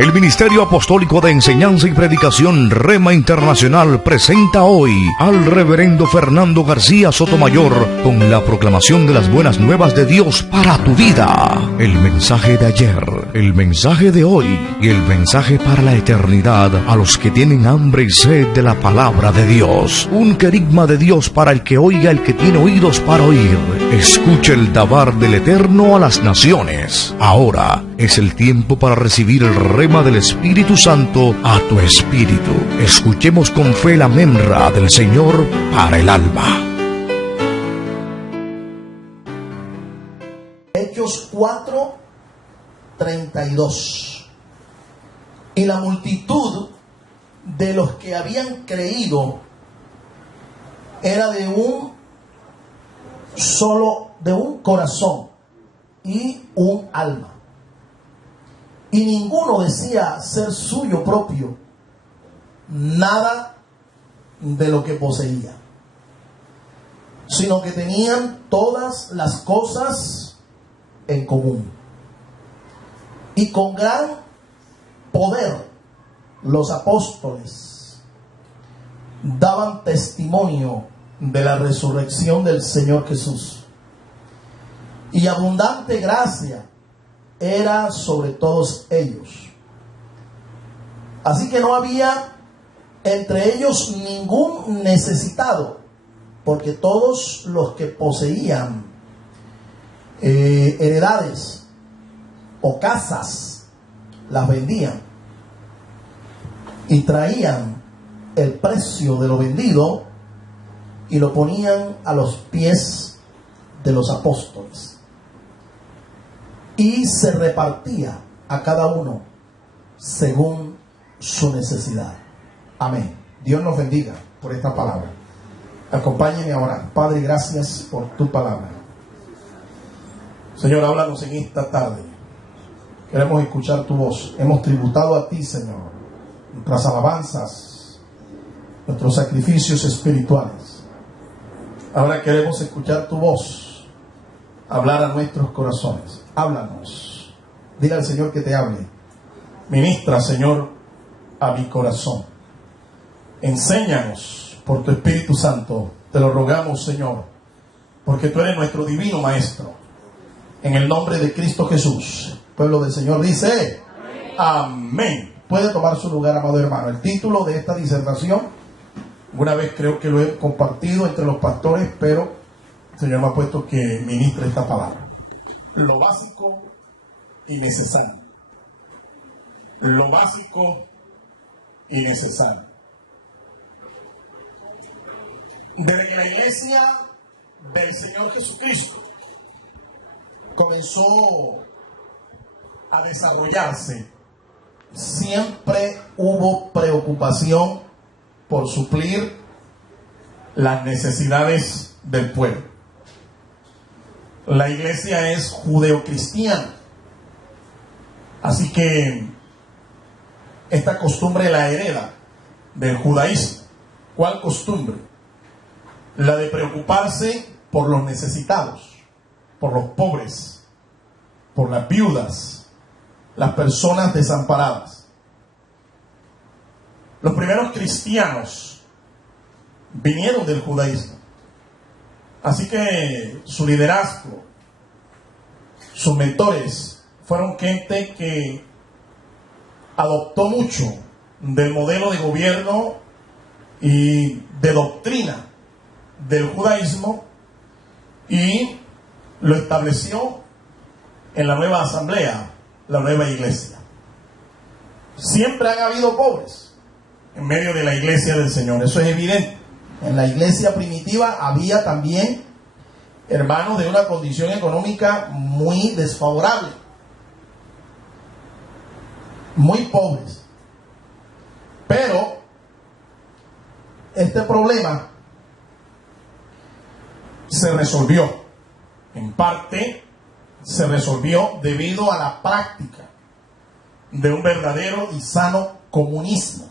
El Ministerio Apostólico de Enseñanza y Predicación Rema Internacional presenta hoy al Reverendo Fernando García Sotomayor con la proclamación de las buenas nuevas de Dios para tu vida. El mensaje de ayer, el mensaje de hoy y el mensaje para la eternidad a los que tienen hambre y sed de la palabra de Dios. Un querigma de Dios para el que oiga, el que tiene oídos para oír. Escuche el dabar del Eterno a las naciones. Ahora es el tiempo para recibir el rema del Espíritu Santo a tu espíritu. Escuchemos con fe la memra del Señor para el alma. Hechos 4:32. Y la multitud de los que habían creído era de un corazón y un alma. Y ninguno decía ser suyo propio nada de lo que poseía, sino que tenían todas las cosas en común. Y con gran poder los apóstoles daban testimonio de la resurrección del Señor Jesús. Y abundante gracia era sobre todos ellos. Así que no había entre ellos ningún necesitado, porque todos los que poseían heredades o casas las vendían y traían el precio de lo vendido y lo ponían a los pies de los apóstoles. Y se repartía a cada uno según su necesidad. Amén. Dios nos bendiga por esta palabra. Acompáñenme a orar. Padre, gracias por tu palabra. Señor, háblanos en esta tarde. Queremos escuchar tu voz. Hemos tributado a ti, Señor, nuestras alabanzas, nuestros sacrificios espirituales. Ahora queremos escuchar tu voz, hablar a nuestros corazones. Háblanos. Dile al Señor que te hable. Ministra, Señor, a mi corazón. Enséñanos por tu Espíritu Santo. Te lo rogamos, Señor, porque tú eres nuestro divino Maestro. En el nombre de Cristo Jesús. El pueblo del Señor dice amén. Puede tomar su lugar, amado hermano. El título de esta disertación, una vez creo que lo he compartido entre los pastores, pero el Señor me ha puesto que ministre esta palabra. Lo básico y necesario. Lo básico y necesario. Desde que la iglesia del Señor Jesucristo comenzó a desarrollarse, siempre hubo preocupación por suplir las necesidades del pueblo. La iglesia es judeocristiana, así que esta costumbre la hereda del judaísmo. ¿Cuál costumbre? La de preocuparse por los necesitados, por los pobres, por las viudas, las personas desamparadas. Los primeros cristianos vinieron del judaísmo. Así que su liderazgo, sus mentores, fueron gente que adoptó mucho del modelo de gobierno y de doctrina del judaísmo y lo estableció en la nueva asamblea, la nueva iglesia. Siempre han habido pobres en medio de la iglesia del Señor, eso es evidente. En la iglesia primitiva había también hermanos de una condición económica muy desfavorable, muy pobres. Pero este problema se resolvió. En parte se resolvió debido a la práctica de un verdadero y sano comunismo.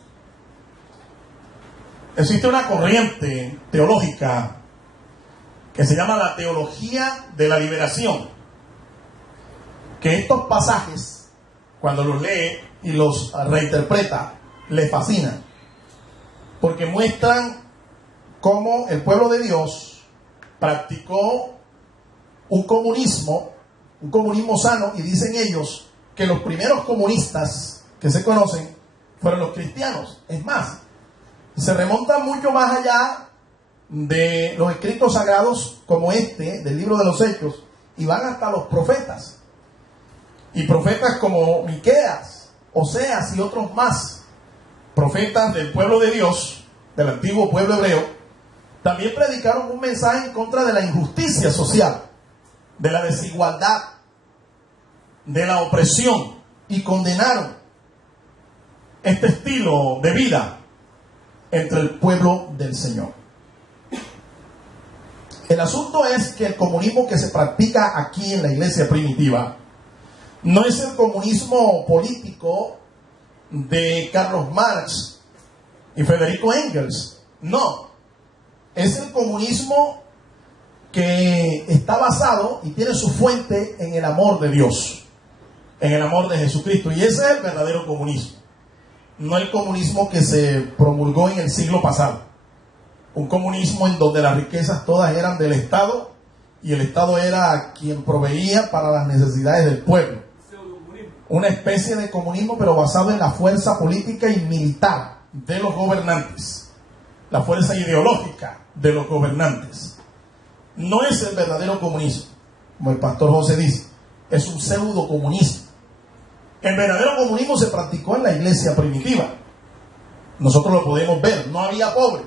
Existe una corriente teológica que se llama la teología de la liberación, que estos pasajes cuando los lee y los reinterpreta, le fascinan, porque muestran cómo el pueblo de Dios practicó un comunismo sano, y dicen ellos que los primeros comunistas que se conocen fueron los cristianos. Es más, se remontan mucho más allá de los escritos sagrados como este del libro de los Hechos, y van hasta los profetas, y profetas como Miqueas, Oseas y otros más, profetas del pueblo de Dios, del antiguo pueblo hebreo, también predicaron un mensaje en contra de la injusticia social, de la desigualdad, de la opresión, y condenaron este estilo de vida entre el pueblo del Señor. El asunto es que el comunismo que se practica aquí en la iglesia primitiva no es el comunismo político de Carlos Marx y Federico Engels, no, es el comunismo que está basado y tiene su fuente en el amor de Dios, en el amor de Jesucristo, y ese es el verdadero comunismo, no el comunismo que se promulgó en el siglo pasado, un comunismo en donde las riquezas todas eran del Estado y el Estado era quien proveía para las necesidades del pueblo. Una especie de comunismo, pero basado en la fuerza política y militar de los gobernantes, la fuerza ideológica de los gobernantes. No es el verdadero comunismo, como el pastor José dice, es un pseudo comunismo. El verdadero comunismo se practicó en la iglesia primitiva. Nosotros lo podemos ver, no había pobre.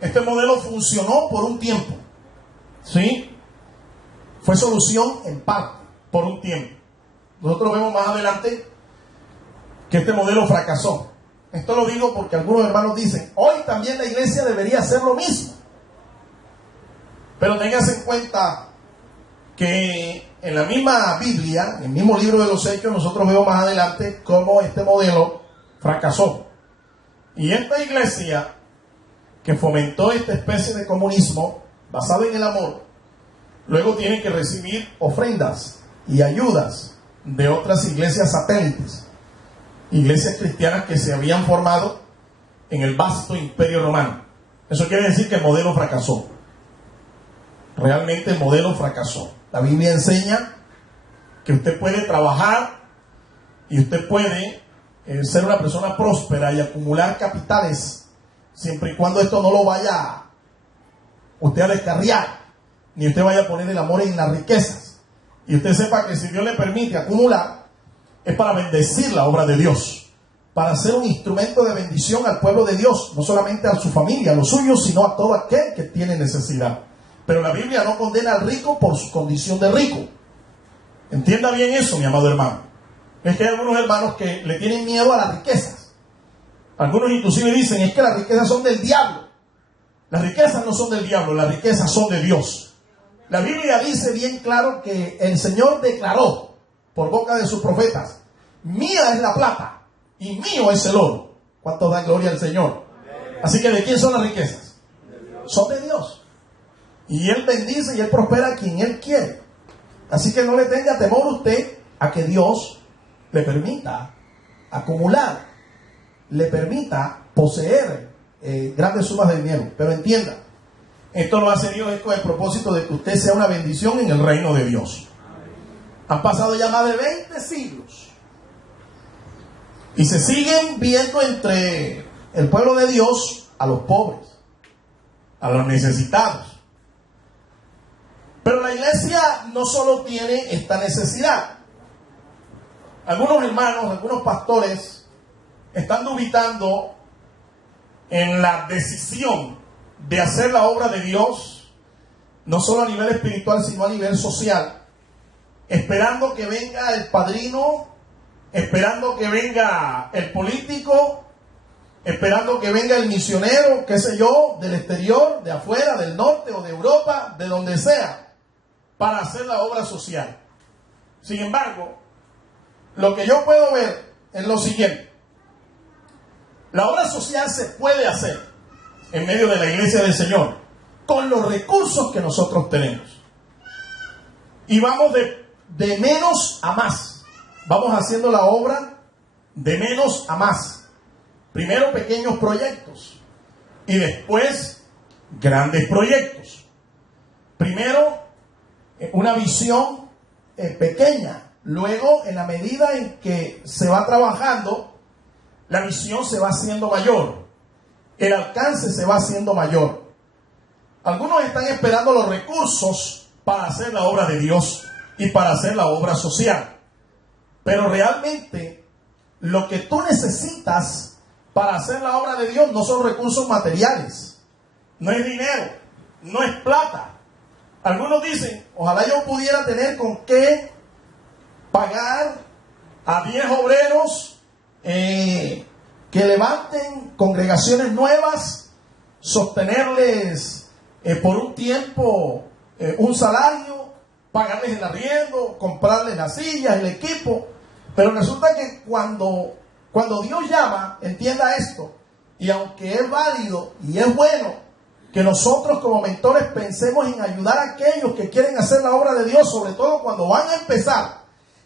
Este modelo funcionó por un tiempo, ¿sí? Fue solución en parte, por un tiempo. Nosotros vemos más adelante que este modelo fracasó. Esto lo digo porque algunos hermanos dicen, hoy también la iglesia debería hacer lo mismo. Pero tengas en cuenta que en la misma Biblia, en el mismo libro de los Hechos, nosotros vemos más adelante cómo este modelo fracasó. Y esta iglesia que fomentó esta especie de comunismo basado en el amor, luego tiene que recibir ofrendas y ayudas de otras iglesias satélites, iglesias cristianas que se habían formado en el vasto imperio romano. Eso quiere decir que el modelo fracasó. Realmente el modelo fracasó. La Biblia enseña que usted puede trabajar y usted puede ser una persona próspera y acumular capitales, siempre y cuando esto no lo vaya usted a descarriar, ni usted vaya a poner el amor en las riquezas. Y usted sepa que si Dios le permite acumular, es para bendecir la obra de Dios, para ser un instrumento de bendición al pueblo de Dios, no solamente a su familia, a los suyos, sino a todo aquel que tiene necesidad. Pero la Biblia no condena al rico por su condición de rico. Entienda bien eso, mi amado hermano. Es que hay algunos hermanos que le tienen miedo a las riquezas. Algunos inclusive dicen, es que las riquezas son del diablo. Las riquezas no son del diablo, las riquezas son de Dios. La Biblia dice bien claro que el Señor declaró por boca de sus profetas, mía es la plata y mío es el oro. ¿Cuántos dan gloria al Señor? Así que ¿de quién son las riquezas? Son de Dios. Y Él bendice y Él prospera a quien Él quiere. Así que no le tenga temor usted a que Dios le permita acumular, le permita poseer grandes sumas de dinero. Pero entienda, esto lo hace Dios con el propósito de que usted sea una bendición en el reino de Dios. Han pasado ya más de 20 siglos y se siguen viendo entre el pueblo de Dios a los pobres, a los necesitados. Pero la iglesia no solo tiene esta necesidad. Algunos hermanos, algunos pastores están dubitando en la decisión de hacer la obra de Dios, no solo a nivel espiritual, sino a nivel social, esperando que venga el padrino, esperando que venga el político, esperando que venga el misionero, qué sé yo, del exterior, de afuera, del norte o de Europa, de donde sea, para hacer la obra social. Sin embargo, lo que yo puedo ver es lo siguiente: la obra social se puede hacer en medio de la iglesia del Señor con los recursos que nosotros tenemos. Y vamos de menos a más. vamos haciendo la obra de menos a más. Primero pequeños proyectos y después grandes proyectos. Primero una visión pequeña. Luego, en la medida en que se va trabajando, la visión se va haciendo mayor. El alcance se va haciendo mayor. Algunos están esperando los recursos para hacer la obra de Dios y para hacer la obra social. Pero realmente lo que tú necesitas para hacer la obra de Dios no son recursos materiales, no es dinero, no es plata. Algunos dicen, ojalá yo pudiera tener con qué pagar a 10 obreros que levanten congregaciones nuevas, sostenerles por un tiempo un salario, pagarles el arriendo, comprarles las sillas, el equipo. Pero resulta que cuando Dios llama, entienda esto, y aunque es válido y es bueno que nosotros como mentores pensemos en ayudar a aquellos que quieren hacer la obra de Dios, sobre todo cuando van a empezar,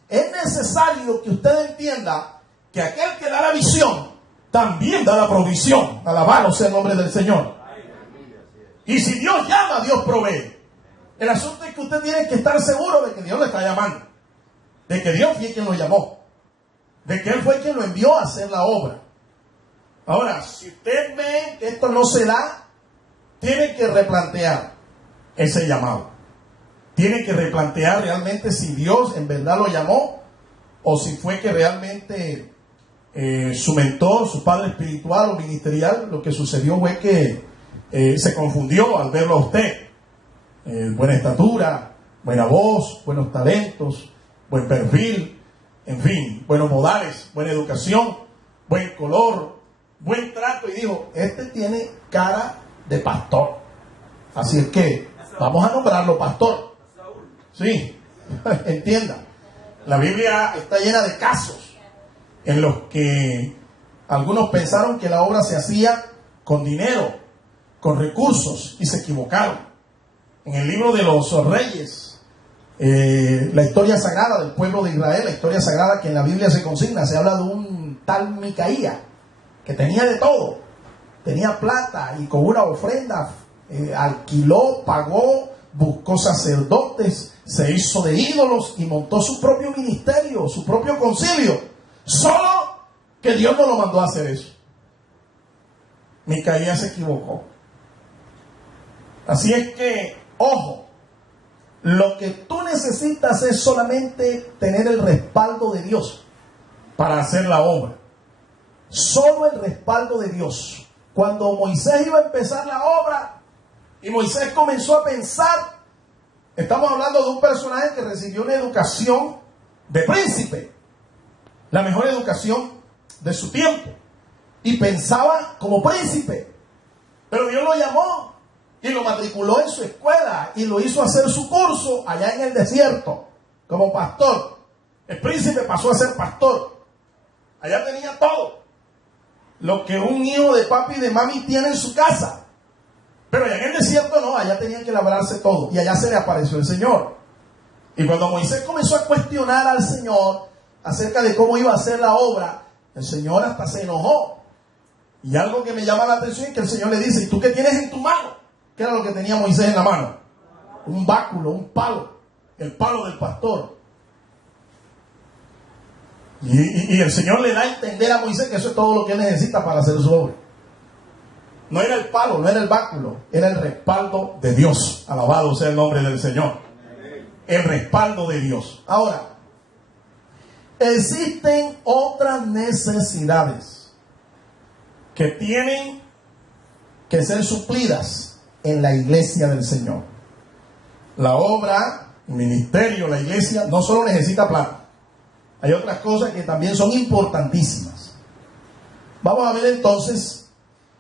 es necesario que usted entienda que aquel que da la visión también da la provisión. Alabado sea el nombre del Señor. Y si Dios llama, Dios provee. El asunto es que usted tiene que estar seguro de que Dios le está llamando, de que Dios fue quien lo llamó, de que Él fue quien lo envió a hacer la obra. Ahora, si usted ve que esto no se da, tiene que replantear ese llamado. Tiene que replantear realmente si Dios en verdad lo llamó o si fue que realmente su mentor, su padre espiritual o ministerial, lo que sucedió fue que se confundió al verlo a usted. Buena estatura, buena voz, buenos talentos, buen perfil, en fin, buenos modales, buena educación, buen color, buen trato, y dijo, este tiene cara de pastor, así es que vamos a nombrarlo pastor. Sí, entienda, la Biblia está llena de casos en los que algunos pensaron que la obra se hacía con dinero, con recursos, y se equivocaron. En el libro de los Reyes, la historia sagrada del pueblo de Israel, la historia sagrada que en la Biblia se consigna, se habla de un tal Micaía que tenía de todo, tenía plata, y con una ofrenda alquiló, pagó, buscó sacerdotes, se hizo de ídolos y montó su propio ministerio, su propio concilio. Solo que Dios no lo mandó a hacer eso. Micaías se equivocó. Así es que, ojo, lo que tú necesitas es solamente tener el respaldo de Dios para hacer la obra. Solo el respaldo de Dios. Cuando Moisés iba a empezar la obra y Moisés comenzó a pensar, estamos hablando de un personaje que recibió una educación de príncipe, la mejor educación de su tiempo, y pensaba como príncipe, pero Dios lo llamó y lo matriculó en su escuela y lo hizo hacer su curso allá en el desierto como pastor. El príncipe pasó a ser pastor. Allá tenía todo lo que un hijo de papi y de mami tiene en su casa, pero allá en el desierto no, allá tenía que labrarse todo, y allá se le apareció el Señor. Y cuando Moisés comenzó a cuestionar al Señor acerca de cómo iba a hacer la obra, el Señor hasta se enojó. Y algo que me llama la atención es que el Señor le dice, ¿y tú qué tienes en tu mano? ¿Qué era lo que tenía Moisés en la mano? Un báculo, un palo, el palo del pastor. Y el Señor le da a entender a Moisés que eso es todo lo que él necesita para hacer su obra. No era el palo, no era el báculo, era el respaldo de Dios. Alabado sea el nombre del Señor. El respaldo de Dios. Ahora, existen otras necesidades que tienen que ser suplidas en la iglesia del Señor. La obra, el ministerio, la iglesia no solo necesita plata. Hay otras cosas que también son importantísimas. Vamos a ver entonces,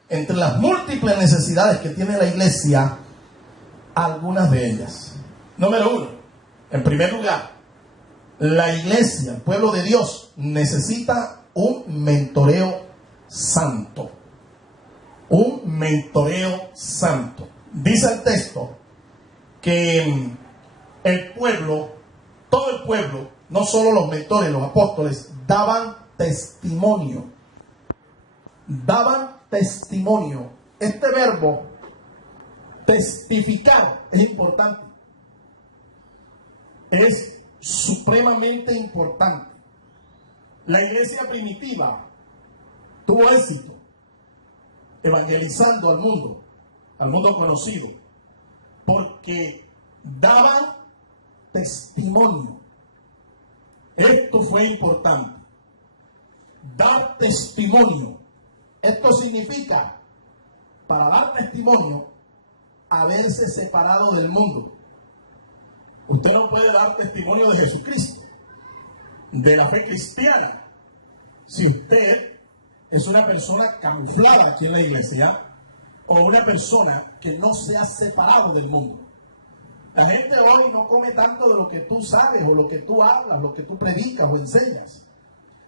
entre las múltiples necesidades que tiene la iglesia, algunas de ellas. Número uno, en primer lugar, la iglesia, el pueblo de Dios, necesita un mentoreo santo. Un mentoreo santo. Dice el texto que el pueblo, todo el pueblo, no solo los mentores, los apóstoles, daban testimonio. Daban testimonio. Este verbo, testificar, es importante. Es supremamente importante. La iglesia primitiva tuvo éxito evangelizando al mundo conocido, porque daban testimonio. Esto fue importante. Dar testimonio. Esto significa, para dar testimonio, haberse separado del mundo. Usted no puede dar testimonio de Jesucristo, de la fe cristiana, si usted es una persona camuflada aquí en la iglesia o una persona que no se ha separado del mundo. La gente hoy no come tanto de lo que tú sabes o lo que tú hablas, lo que tú predicas o enseñas.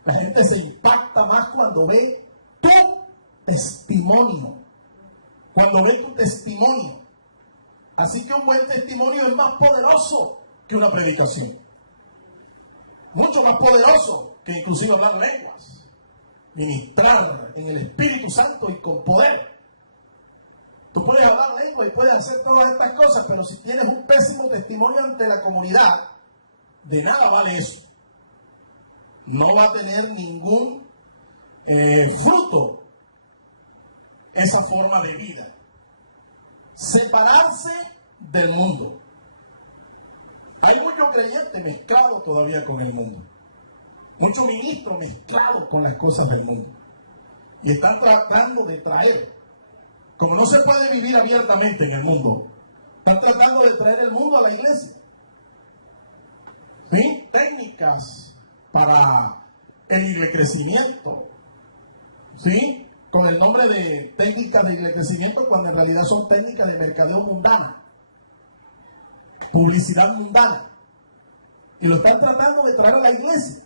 La gente se impacta más cuando ve tu testimonio. Cuando ve tu testimonio. Así que un buen testimonio es más poderoso que una predicación. Mucho más poderoso que inclusive hablar lenguas. Ministrar en el Espíritu Santo y con poder. Tú puedes hablar lengua y puedes hacer todas estas cosas, pero si tienes un pésimo testimonio ante la comunidad, de nada vale eso. No va a tener ningún fruto esa forma de vida. Separarse del mundo. Hay muchos creyentes mezclados todavía con el mundo. Muchos ministros mezclados con las cosas del mundo. Y están tratando de traer, como no se puede vivir abiertamente en el mundo, están tratando de traer el mundo a la iglesia. ¿Sí? Técnicas para el enriquecimiento. ¿Sí? Con el nombre de técnicas de enriquecimiento, cuando en realidad son técnicas de mercadeo mundana. Publicidad mundana. Y lo están tratando de traer a la iglesia.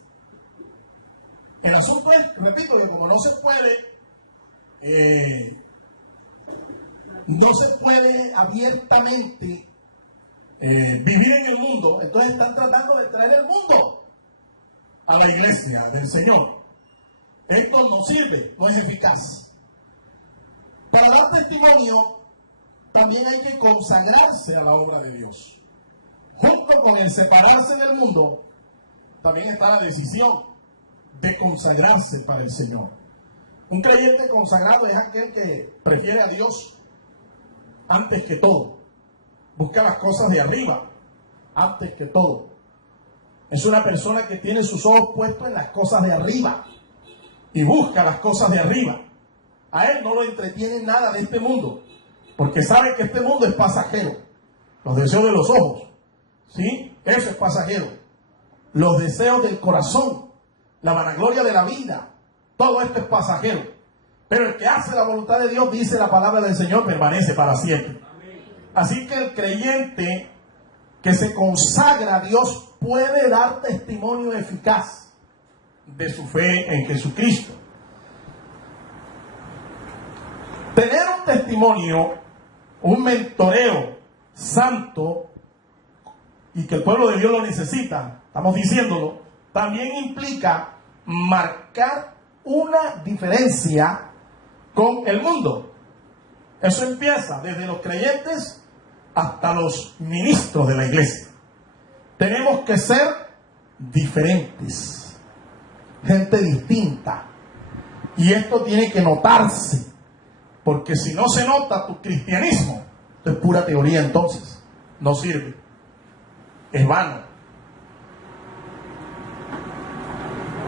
El asunto es, repito, que como no se puede abiertamente vivir en el mundo, entonces están tratando de traer el mundo a la iglesia del Señor. Esto no sirve, no es eficaz. Para dar testimonio, también hay que consagrarse a la obra de Dios. Junto con el separarse del mundo, también está la decisión de consagrarse para el Señor. Un creyente consagrado es aquel que prefiere a Dios antes que todo. Busca las cosas de arriba antes que todo. Es una persona que tiene sus ojos puestos en las cosas de arriba y busca las cosas de arriba. A él no lo entretiene nada de este mundo, porque sabe que este mundo es pasajero. Los deseos de los ojos, ¿sí? Eso es pasajero. Los deseos del corazón, la vanagloria de la vida, todo esto es pasajero. Pero el que hace la voluntad de Dios, dice la palabra del Señor, permanece para siempre. Así que el creyente que se consagra a Dios puede dar testimonio eficaz de su fe en Jesucristo. Tener un testimonio, un mentoreo santo, y que el pueblo de Dios lo necesita, estamos diciéndolo, también implica marcar una diferencia con el mundo. Eso empieza desde los creyentes hasta los ministros de la iglesia. Tenemos que ser diferentes, gente distinta. Y esto tiene que notarse, porque si no se nota tu cristianismo, es pura teoría entonces, no sirve, es vano.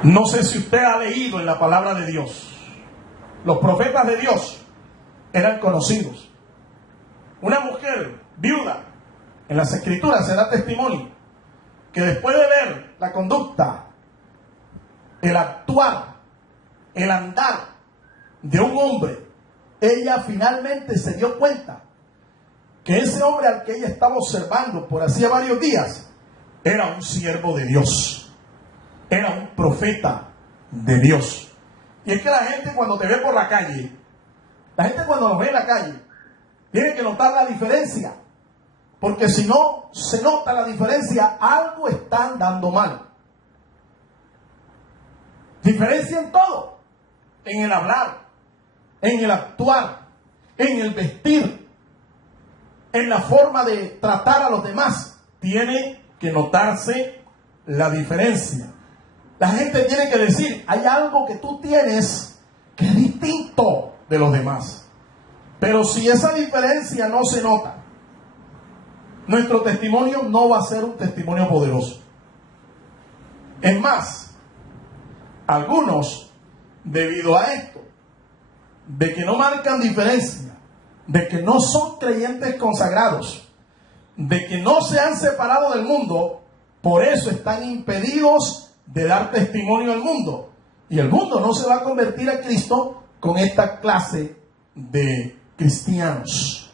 No sé si usted ha leído en la palabra de Dios, los profetas de Dios eran conocidos. Una mujer viuda en las escrituras se da testimonio que después de ver la conducta, el actuar, el andar de un hombre, ella finalmente se dio cuenta que ese hombre al que ella estaba observando por hacía varios días era un siervo de Dios, era un profeta de Dios. Y es que la gente cuando te ve por la calle, la gente cuando nos ve en la calle, tiene que notar la diferencia, porque si no se nota la diferencia, algo está andando mal. Diferencia en todo. En el hablar, en el actuar, en el vestir, en la forma de tratar a los demás. Tiene que notarse la diferencia. La gente tiene que decir, hay algo que tú tienes que es distinto de los demás. Pero si esa diferencia no se nota, nuestro testimonio no va a ser un testimonio poderoso. Es más, algunos, debido a esto, de que no marcan diferencia, de que no son creyentes consagrados, de que no se han separado del mundo, por eso están impedidos de dar testimonio al mundo. Y el mundo no se va a convertir a Cristo con esta clase de cristianos.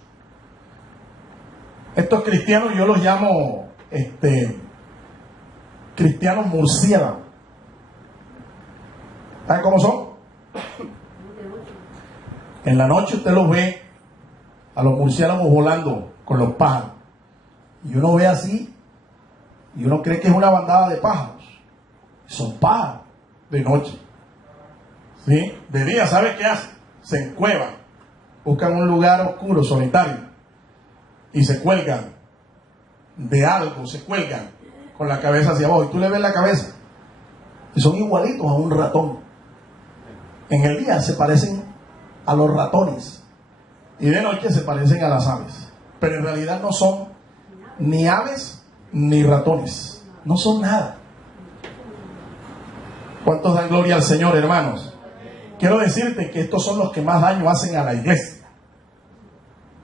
Estos cristianos yo los llamo cristianos murciélagos. ¿Saben cómo son? En la noche usted los ve a los murciélagos volando con los pájaros. Y uno ve así y uno cree que es una bandada de pájaros. Son pájaros de noche. ¿Sí? De día, ¿sabe qué hacen? Se encuevan, buscan un lugar oscuro, solitario, y se cuelgan de algo, se cuelgan con la cabeza hacia abajo. Y tú le ves la cabeza y son igualitos a un ratón. En el día se parecen a los ratones y de noche se parecen a las aves, pero en realidad no son ni aves ni ratones, no son nada. ¿Cuántos dan gloria al Señor, hermanos? Quiero decirte que estos son los que más daño hacen a la iglesia.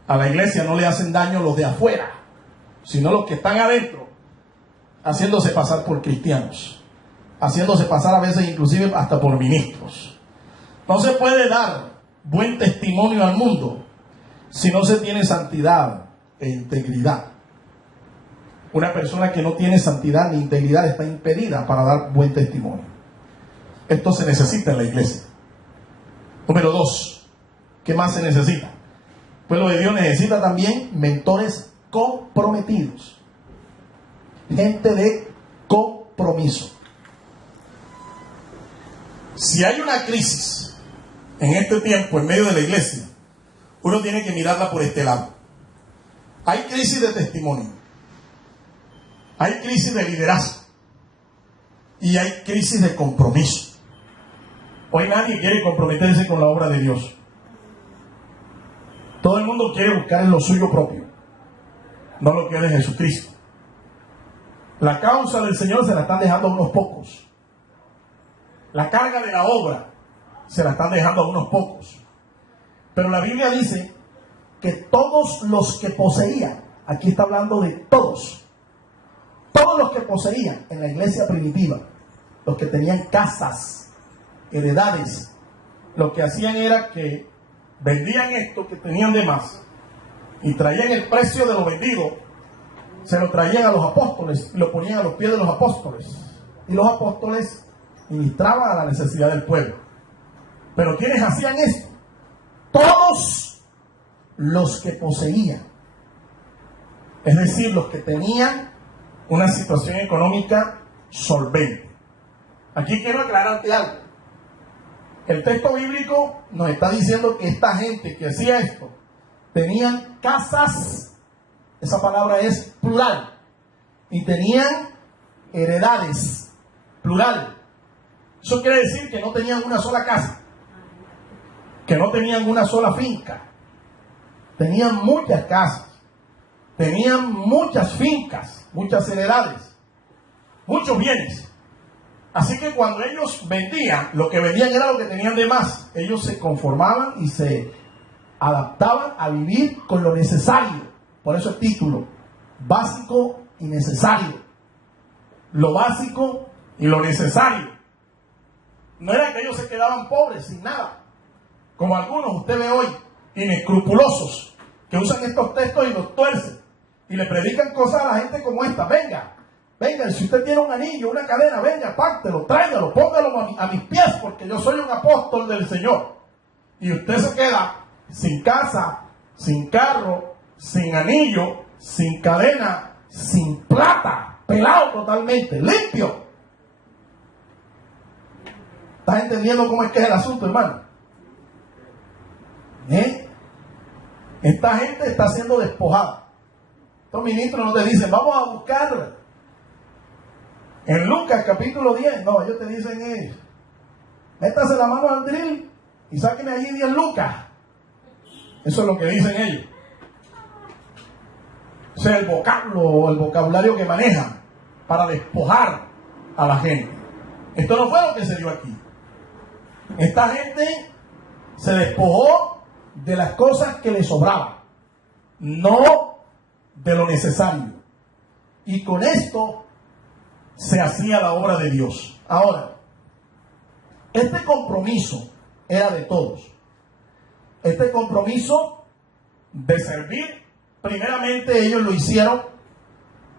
A la iglesia no le hacen daño los de afuera, sino los que están adentro, haciéndose pasar por cristianos, haciéndose pasar a veces inclusive hasta por ministros. No se puede dar buen testimonio al mundo si no se tiene santidad e integridad. Una persona que no tiene santidad ni integridad está impedida para dar buen testimonio. Esto se necesita en la iglesia. Número 2, ¿qué más se necesita? El pueblo de Dios necesita también mentores comprometidos. Gente de compromiso. Si hay una crisis en este tiempo en medio de la iglesia, uno tiene que mirarla por este lado. Hay crisis de testimonio, hay crisis de liderazgo y hay crisis de compromiso. Hoy nadie quiere comprometerse con la obra de Dios. Todo el mundo quiere buscar en lo suyo propio, no lo que es de Jesucristo. La causa del Señor se la están dejando a unos pocos. La carga de la obra se la están dejando a unos pocos. Pero la Biblia dice que todos los que poseían, aquí está hablando de todos los que poseían en la iglesia primitiva, los que tenían casas, heredades, lo que hacían era que vendían esto que tenían de más y traían el precio de lo vendido, se lo traían a los apóstoles y lo ponían a los pies de los apóstoles, y los apóstoles ministraban a la necesidad del pueblo. Pero ¿quiénes hacían esto? Todos los que poseían, es decir, los que tenían una situación económica solvente. Aquí quiero aclararte algo. El texto bíblico nos está diciendo que esta gente que hacía esto tenían casas, esa palabra es plural, y tenían heredades, plural. Eso quiere decir que no tenían una sola casa, que no tenían una sola finca, tenían muchas casas, tenían muchas fincas, muchas heredades, muchos bienes. Así que cuando ellos vendían, lo que vendían era lo que tenían de más. Ellos se conformaban y se adaptaban a vivir con lo necesario. Por eso el título, básico y necesario. Lo básico y lo necesario. No era que ellos se quedaban pobres, sin nada. Como algunos, usted ve hoy, inescrupulosos, que usan estos textos y los tuercen. Y le predican cosas a la gente como esta. Venga, si usted tiene un anillo, una cadena, venga, pártelo, tráigalo, póngalo a mis pies, porque yo soy un apóstol del Señor. Y usted se queda sin casa, sin carro, sin anillo, sin cadena, sin plata, pelado totalmente, limpio. ¿Estás entendiendo cómo es que es el asunto, hermano? Esta gente está siendo despojada. Estos ministros no te dicen, vamos a buscar en Lucas capítulo 10. No, ellos te dicen, métase la mano al drill y sáquenme allí 10 lucas. Eso es lo que dicen ellos. O sea, el vocabulario que manejan para despojar a la gente. Esto no fue lo que se dio aquí. Esta gente se despojó de las cosas que le sobraban, no de lo necesario. Y con esto se hacía la obra de Dios. Ahora, este compromiso era de todos. Este compromiso de servir, primeramente ellos lo hicieron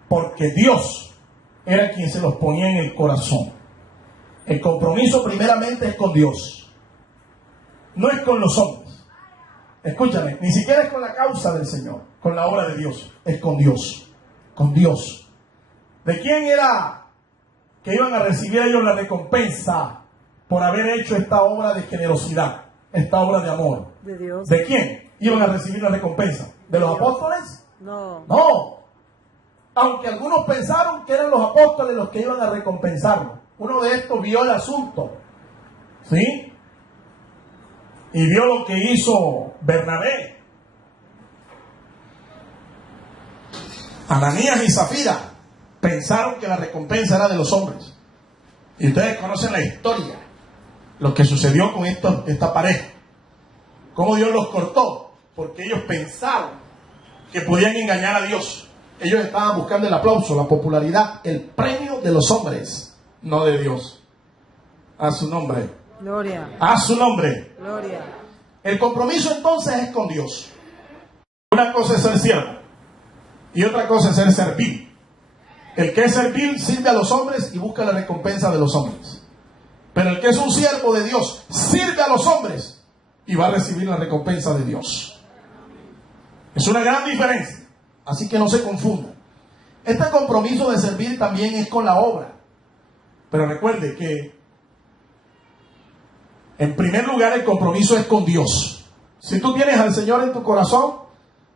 porque Dios era quien se los ponía en el corazón. El compromiso primeramente es con Dios, no es con los hombres. Escúchame, ni siquiera es con la causa del Señor, con la obra de Dios, es con Dios, con Dios. ¿De quién era que iban a recibir ellos la recompensa por haber hecho esta obra de generosidad, esta obra de amor? De Dios. ¿De quién iban a recibir la recompensa? ¿De los apóstoles? No. No. Aunque algunos pensaron que eran los apóstoles los que iban a recompensarlo. Uno de estos vio el asunto, ¿sí? Y vio lo que hizo Bernabé, Ananías y Zafira. Pensaron que la recompensa era de los hombres. Y ustedes conocen la historia, lo que sucedió con esta pareja. Cómo Dios los cortó, porque ellos pensaron que podían engañar a Dios. Ellos estaban buscando el aplauso, la popularidad, el premio de los hombres, no de Dios. A su nombre. Gloria. A su nombre. Gloria. El compromiso entonces es con Dios. Una cosa es ser siervo y otra cosa es ser servil. El que es servil sirve a los hombres y busca la recompensa de los hombres. Pero el que es un siervo de Dios sirve a los hombres y va a recibir la recompensa de Dios. Es una gran diferencia. Así que no se confundan. Este compromiso de servir también es con la obra. Pero recuerde que en primer lugar el compromiso es con Dios. Si tú tienes al Señor en tu corazón,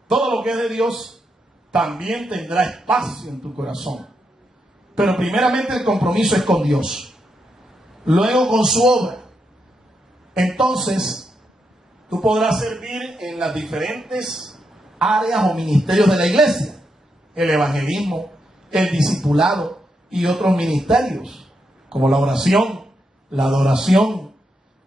todo lo que es de Dios también tendrá espacio en tu corazón. Pero primeramente el compromiso es con Dios. Luego con su obra. Entonces, tú podrás servir en las diferentes áreas o ministerios de la iglesia. El evangelismo, el discipulado y otros ministerios, como la oración, la adoración,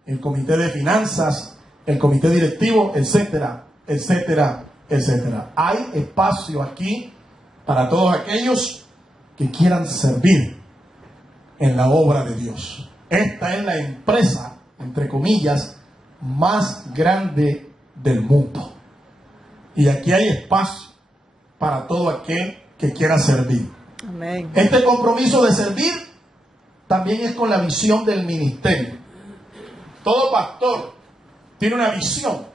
el comité de finanzas, el comité directivo, etcétera, etcétera, etcétera. Hay espacio aquí para todos aquellos que quieran servir en la obra de Dios. Esta es la empresa, entre comillas, más grande del mundo. Y aquí hay espacio para todo aquel que quiera servir. Amén. Este compromiso de servir también es con la visión del ministerio. Todo pastor tiene una visión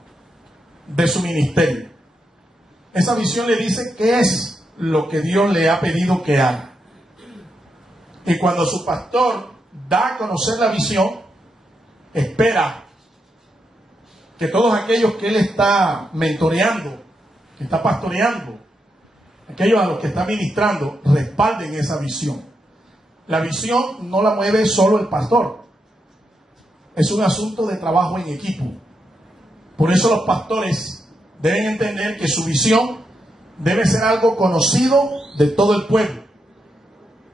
de su ministerio. Esa visión le dice qué es lo que Dios le ha pedido que haga. Y cuando su pastor da a conocer la visión, espera que todos aquellos que él está mentoreando, que está pastoreando, aquellos a los que está ministrando, respalden esa visión. La visión no la mueve solo el pastor. Es un asunto de trabajo en equipo. Por eso los pastores deben entender que su visión debe ser algo conocido de todo el pueblo.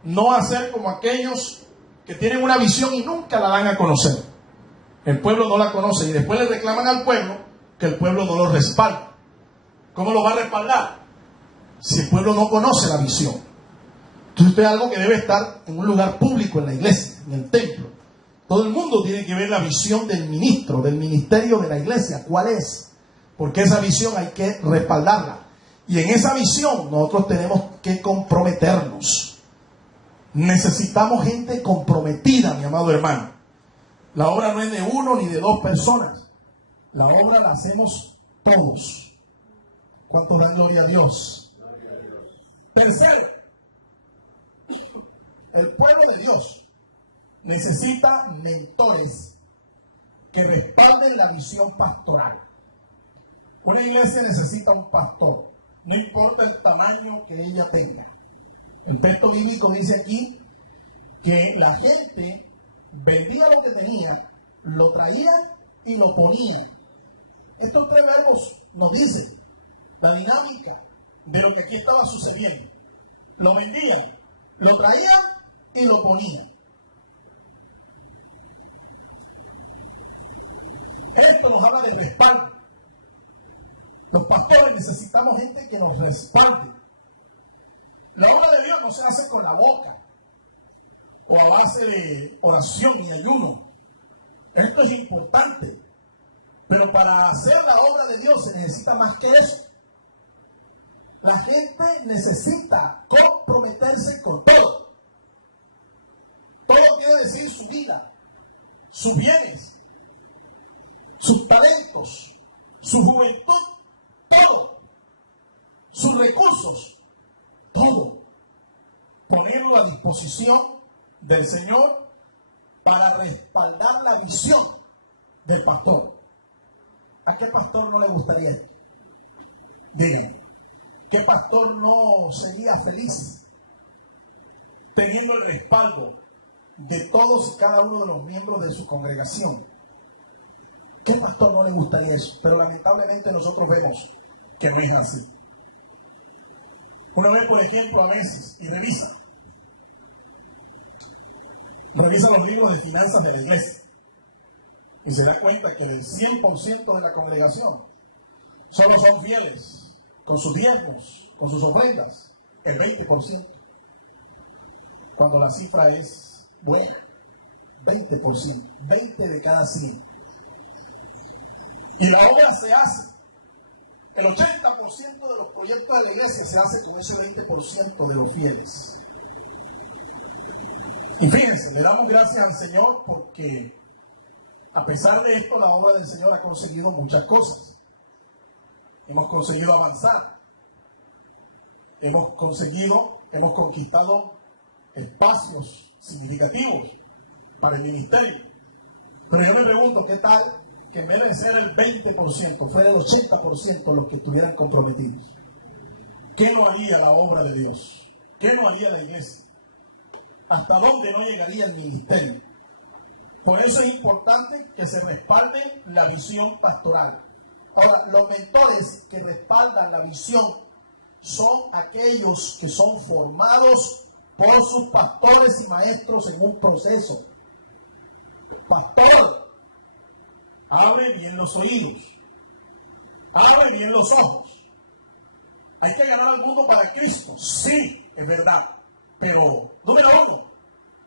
No hacer como aquellos que tienen una visión y nunca la dan a conocer. El pueblo no la conoce y después le reclaman al pueblo que el pueblo no lo respalda. ¿Cómo lo va a respaldar? Si el pueblo no conoce la visión. Entonces esto es algo que debe estar en un lugar público, en la iglesia, en el templo. Todo el mundo tiene que ver la visión del ministro, del ministerio de la iglesia. ¿Cuál es? Porque esa visión hay que respaldarla. Y en esa visión nosotros tenemos que comprometernos. Necesitamos gente comprometida, mi amado hermano. La obra no es de uno ni de dos personas. La obra la hacemos todos. ¿Cuántos dan gloria a Dios? Tercero, el pueblo de Dios necesita mentores que respalden la visión pastoral. Una iglesia necesita un pastor, no importa el tamaño que ella tenga. El texto bíblico dice aquí que la gente vendía lo que tenía, lo traía y lo ponía. Estos tres verbos nos dicen la dinámica de lo que aquí estaba sucediendo. Lo vendía, lo traía y lo ponía. Esto nos habla de respaldo. Los pastores necesitamos gente que nos respalde. La obra de Dios no se hace con la boca o a base de oración y ayuno. Esto es importante. Pero para hacer la obra de Dios se necesita más que eso. La gente necesita comprometerse con todo. Todo quiere decir su vida, sus bienes, sus talentos, su juventud, todo, sus recursos, todo. Ponerlo a disposición del Señor para respaldar la visión del pastor. ¿A qué pastor no le gustaría esto? Díganme, ¿qué pastor no sería feliz teniendo el respaldo de todos y cada uno de los miembros de su congregación? ¿Qué pastor no le gustaría eso? Pero lamentablemente nosotros vemos que no es así. Uno ve, por ejemplo, a veces y revisa los libros de finanzas de la iglesia y se da cuenta que el 100% de la congregación solo son fieles con sus diezmos, con sus ofrendas, el 20%, cuando la cifra es buena, 20%, 20 de cada 100. Y la obra se hace, el 80% de los proyectos de la iglesia se hace con ese 20% de los fieles. Y fíjense, le damos gracias al Señor porque a pesar de esto, la obra del Señor ha conseguido muchas cosas. Hemos conseguido avanzar. Hemos conquistado espacios significativos para el ministerio. Pero yo me pregunto, ¿qué tal que en vez de ser el 20%, fuera el 80% los que estuvieran comprometidos? ¿Qué no haría la obra de Dios? ¿Qué no haría la iglesia? ¿Hasta dónde no llegaría el ministerio? Por eso es importante que se respalde la visión pastoral. Ahora, los mentores que respaldan la visión son aquellos que son formados por sus pastores y maestros en un proceso. Pastor, abre bien los oídos, abre bien los ojos. Hay que ganar al mundo para Cristo, sí, es verdad. Pero, número uno,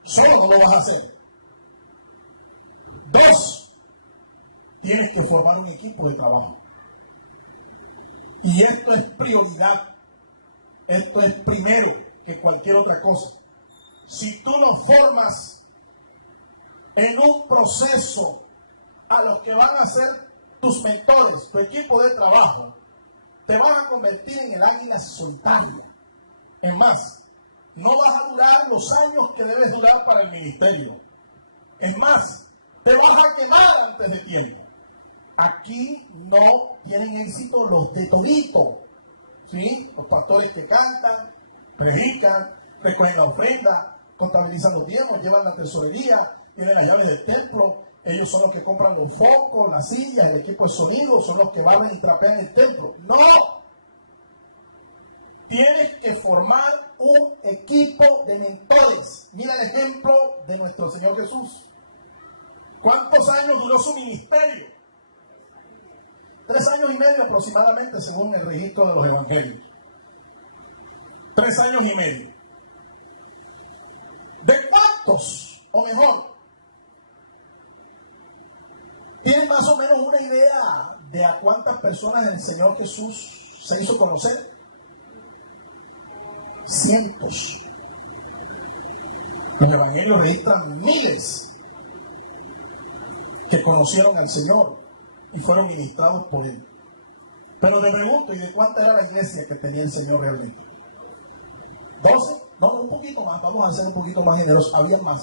solo no lo vas a hacer. Dos, tienes que formar un equipo de trabajo. Y esto es prioridad. Esto es primero que cualquier otra cosa. Si tú no formas en un proceso a los que van a ser tus mentores, tu equipo de trabajo, te vas a convertir en el águila solitaria. Es más, no vas a durar los años que debes durar para el ministerio. Es más, te vas a quemar antes de tiempo. Aquí no tienen éxito los de todito, ¿sí? Los pastores que cantan, predican, recogen la ofrenda, contabilizan los diezmos, llevan la tesorería, tienen las llaves del templo. Ellos son los que compran los focos, las sillas, el equipo de sonido, son los que barren y trapean el templo. ¡No! Tienes que formar un equipo de mentores. Mira el ejemplo de nuestro Señor Jesús. ¿Cuántos años duró su ministerio? 3 años y medio aproximadamente, según el registro de los evangelios. 3 años y medio. ¿De cuántos? O mejor, ¿tienen más o menos una idea de a cuántas personas el Señor Jesús se hizo conocer? Cientos. Los evangelios registran miles que conocieron al Señor y fueron ministrados por Él. Pero le pregunto, ¿y de cuánta era la iglesia que tenía el Señor realmente? ¿12? No, un poquito más, vamos a ser un poquito más generosos. Había más.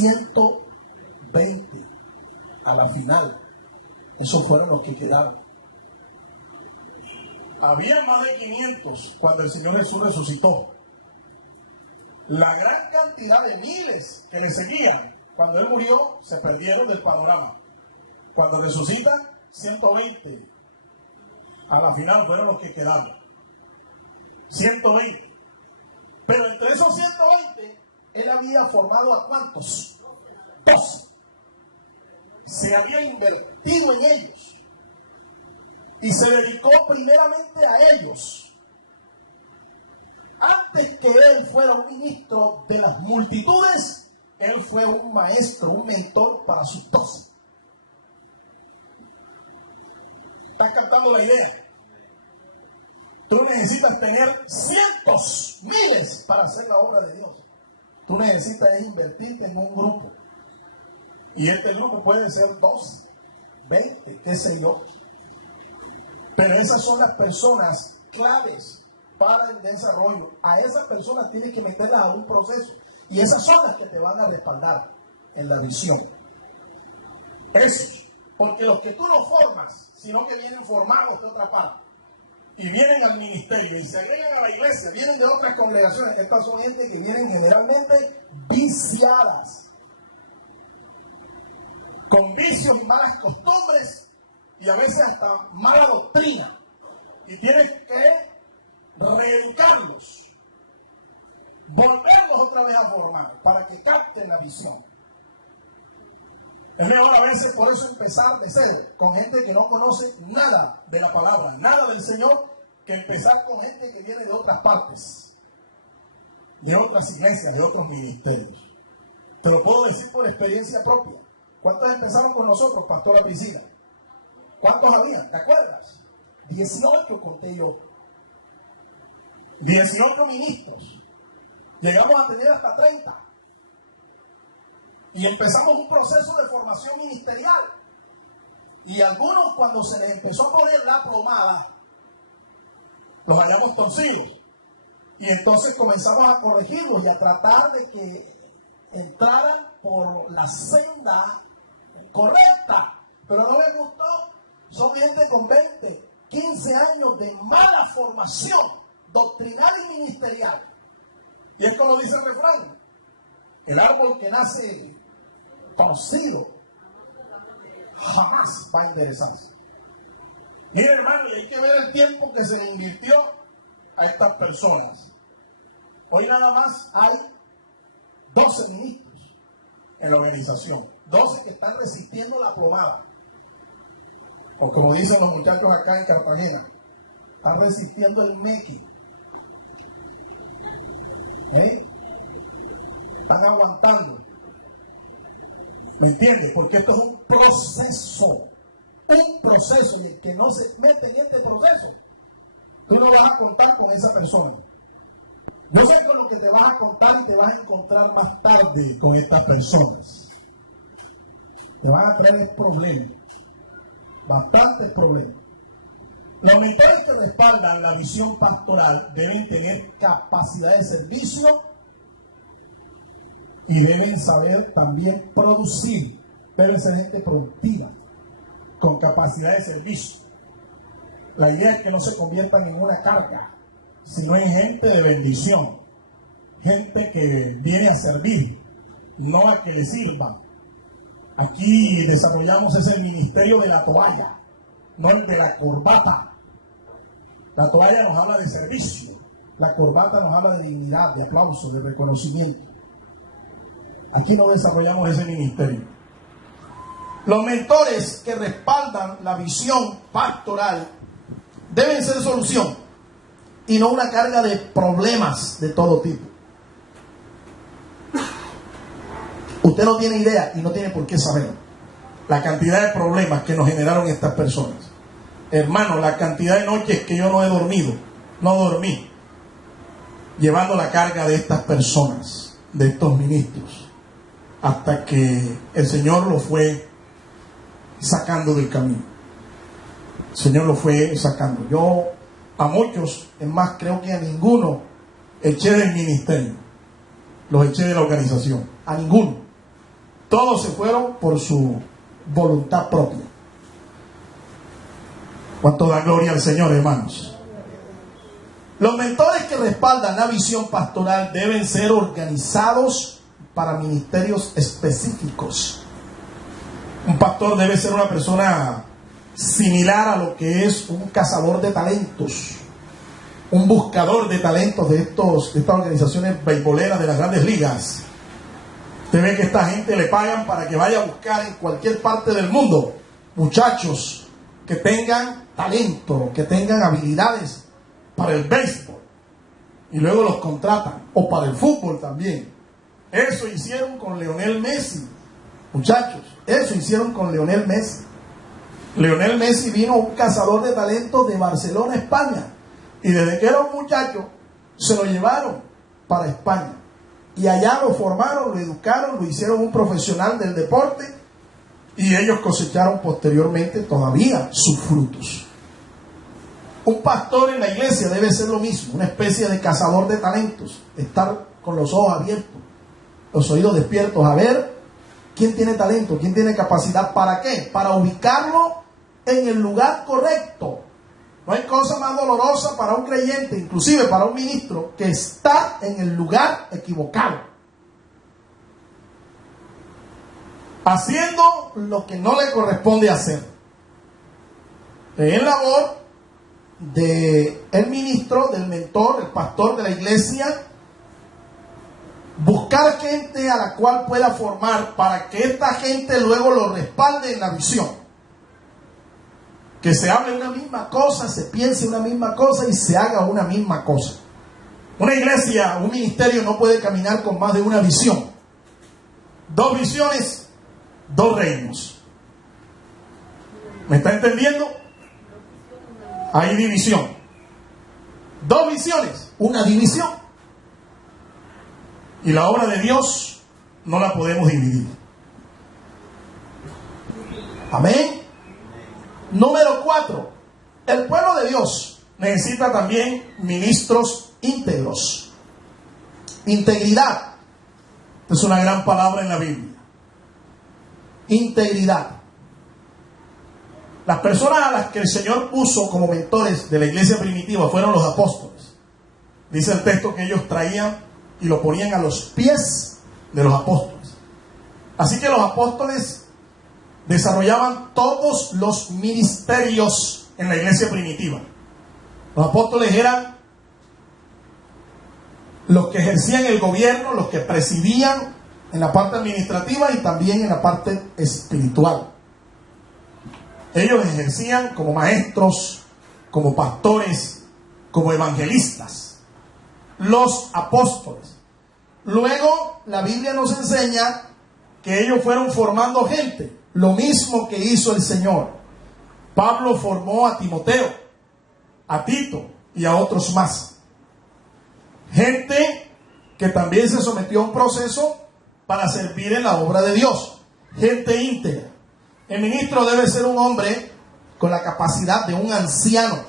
120 a la final. Esos fueron los que quedaron. Había más de 500 cuando el Señor Jesús resucitó. La gran cantidad de miles que le seguían, cuando Él murió, se perdieron del panorama. Cuando resucita, 120 a la final fueron los que quedaron. 120. Pero entre esos 120, Él había formado ¿a cuántos? 12. Se había invertido en ellos. Y se dedicó primeramente a ellos. Antes que Él fuera un ministro de las multitudes, Él fue un maestro, un mentor para sus 12. ¿Estás captando la idea? Tú necesitas tener cientos, miles para hacer la obra de Dios. Tú necesitas invertirte en un grupo. Y este grupo puede ser 12, 20, qué sé yo. Pero esas son las personas claves para el desarrollo. A esas personas tienes que meterlas a un proceso. Y esas son las que te van a respaldar en la visión. Esos. Porque los que tú no formas, sino que vienen formados de otra parte. Y vienen al ministerio y se agregan a la iglesia, vienen de otras congregaciones. Estas son gente que vienen generalmente viciadas, con vicios y malas costumbres y a veces hasta mala doctrina. Y tienes que reeducarlos, volverlos otra vez a formar para que capten la visión. Es mejor a veces por eso empezar de cero, con gente que no conoce nada de la palabra, nada del Señor, que empezar con gente que viene de otras partes, de otras iglesias, de otros ministerios. Te lo puedo decir por experiencia propia. ¿Cuántos empezaron con nosotros, Pastora Priscila? ¿Cuántos había? ¿Te acuerdas? 18 conté yo. 18 ministros. Llegamos a tener hasta 30. Y empezamos un proceso de formación ministerial. Y algunos, cuando se les empezó a poner la plomada, los hallamos torcidos. Y entonces comenzamos a corregirlos y a tratar de que entraran por la senda correcta. Pero no les gustó. Son gente con 20, 15 años de mala formación doctrinal y ministerial. Y es como dice el refrán: el árbol que nace torcido jamás va a enderezarse. Mira, hermano, y hay que ver el tiempo que se le invirtió a estas personas. Hoy nada más hay 12 ministros en la organización, 12 que están resistiendo la plomada. O como dicen los muchachos acá en Cartagena, están resistiendo el mequi. Están aguantando. ¿Me entiendes? Porque esto es un proceso. Un proceso. Y el que no se mete en este proceso, tú no vas a contar con esa persona. No sé con lo que te vas a contar y te vas a encontrar más tarde con estas personas. Te van a traer problemas. Bastantes problemas. Los mentores que respaldan la visión pastoral deben tener capacidad de servicio y deben saber también producir. Deben ser gente productiva, con capacidad de servicio. La idea es que no se conviertan en una carga, sino en gente de bendición. Gente que viene a servir, no a que le sirvan. Aquí desarrollamos ese ministerio de la toalla, no el de la corbata. La toalla nos habla de servicio, la corbata nos habla de dignidad, de aplauso, de reconocimiento. Aquí no desarrollamos ese ministerio. Los mentores que respaldan la visión pastoral deben ser solución y no una carga de problemas de todo tipo. Usted no tiene idea y no tiene por qué saber la cantidad de problemas que nos generaron estas personas. Hermano, la cantidad de noches que yo no he dormido, no dormí, llevando la carga de estas personas, de estos ministros, hasta que el Señor lo fue sacando del camino. El Señor lo fue sacando. Yo a muchos, es más, creo que a ninguno eché del ministerio, los eché de la organización, a ninguno. Todos se fueron por su voluntad propia. ¿Cuánto da gloria al Señor, hermanos? Los mentores que respaldan la visión pastoral deben ser organizados para ministerios específicos. Un pastor debe ser una persona similar a lo que es un cazador de talentos, un buscador de talentos de estas organizaciones beisboleras de las grandes ligas. Usted ve que esta gente le pagan para que vaya a buscar en cualquier parte del mundo muchachos que tengan talento, que tengan habilidades para el béisbol, y luego los contratan, o para el fútbol también. Eso hicieron con Lionel Messi, muchachos, eso hicieron con Lionel Messi. Lionel Messi vino un cazador de talentos de Barcelona, España, y desde que era un muchacho se lo llevaron para España, y allá lo formaron, lo educaron, lo hicieron un profesional del deporte, y ellos cosecharon posteriormente todavía sus frutos. Un pastor en la iglesia debe ser lo mismo, una especie de cazador de talentos, estar con los ojos abiertos, los oídos despiertos, a ver quién tiene talento, quién tiene capacidad. ¿Para qué? Para ubicarlo en el lugar correcto. No hay cosa más dolorosa para un creyente, inclusive para un ministro, que está en el lugar equivocado, haciendo lo que no le corresponde hacer. Es labor del ministro, del mentor, el pastor de la iglesia, buscar gente a la cual pueda formar para que esta gente luego lo respalde en la visión. Que se hable una misma cosa, se piense una misma cosa y se haga una misma cosa. Una iglesia, un ministerio no puede caminar con más de una visión. Dos visiones, dos reinos. ¿Me está entendiendo? Hay división. Dos visiones, una división. Y la obra de Dios no la podemos dividir. Amén. Número 4. El pueblo de Dios necesita también ministros íntegros. Integridad. Es una gran palabra en la Biblia. Integridad. Las personas a las que el Señor puso como mentores de la iglesia primitiva fueron los apóstoles. Dice el texto que ellos traían y lo ponían a los pies de los apóstoles. Así que los apóstoles desarrollaban todos los ministerios en la iglesia primitiva. Los apóstoles eran los que ejercían el gobierno, los que presidían en la parte administrativa y también en la parte espiritual. Ellos ejercían como maestros, como pastores, como evangelistas. Los apóstoles. Luego la Biblia nos enseña que ellos fueron formando gente, lo mismo que hizo el Señor. Pablo formó a Timoteo, a Tito y a otros más. Gente que también se sometió a un proceso para servir en la obra de Dios. Gente íntegra. El ministro debe ser un hombre con la capacidad de un anciano.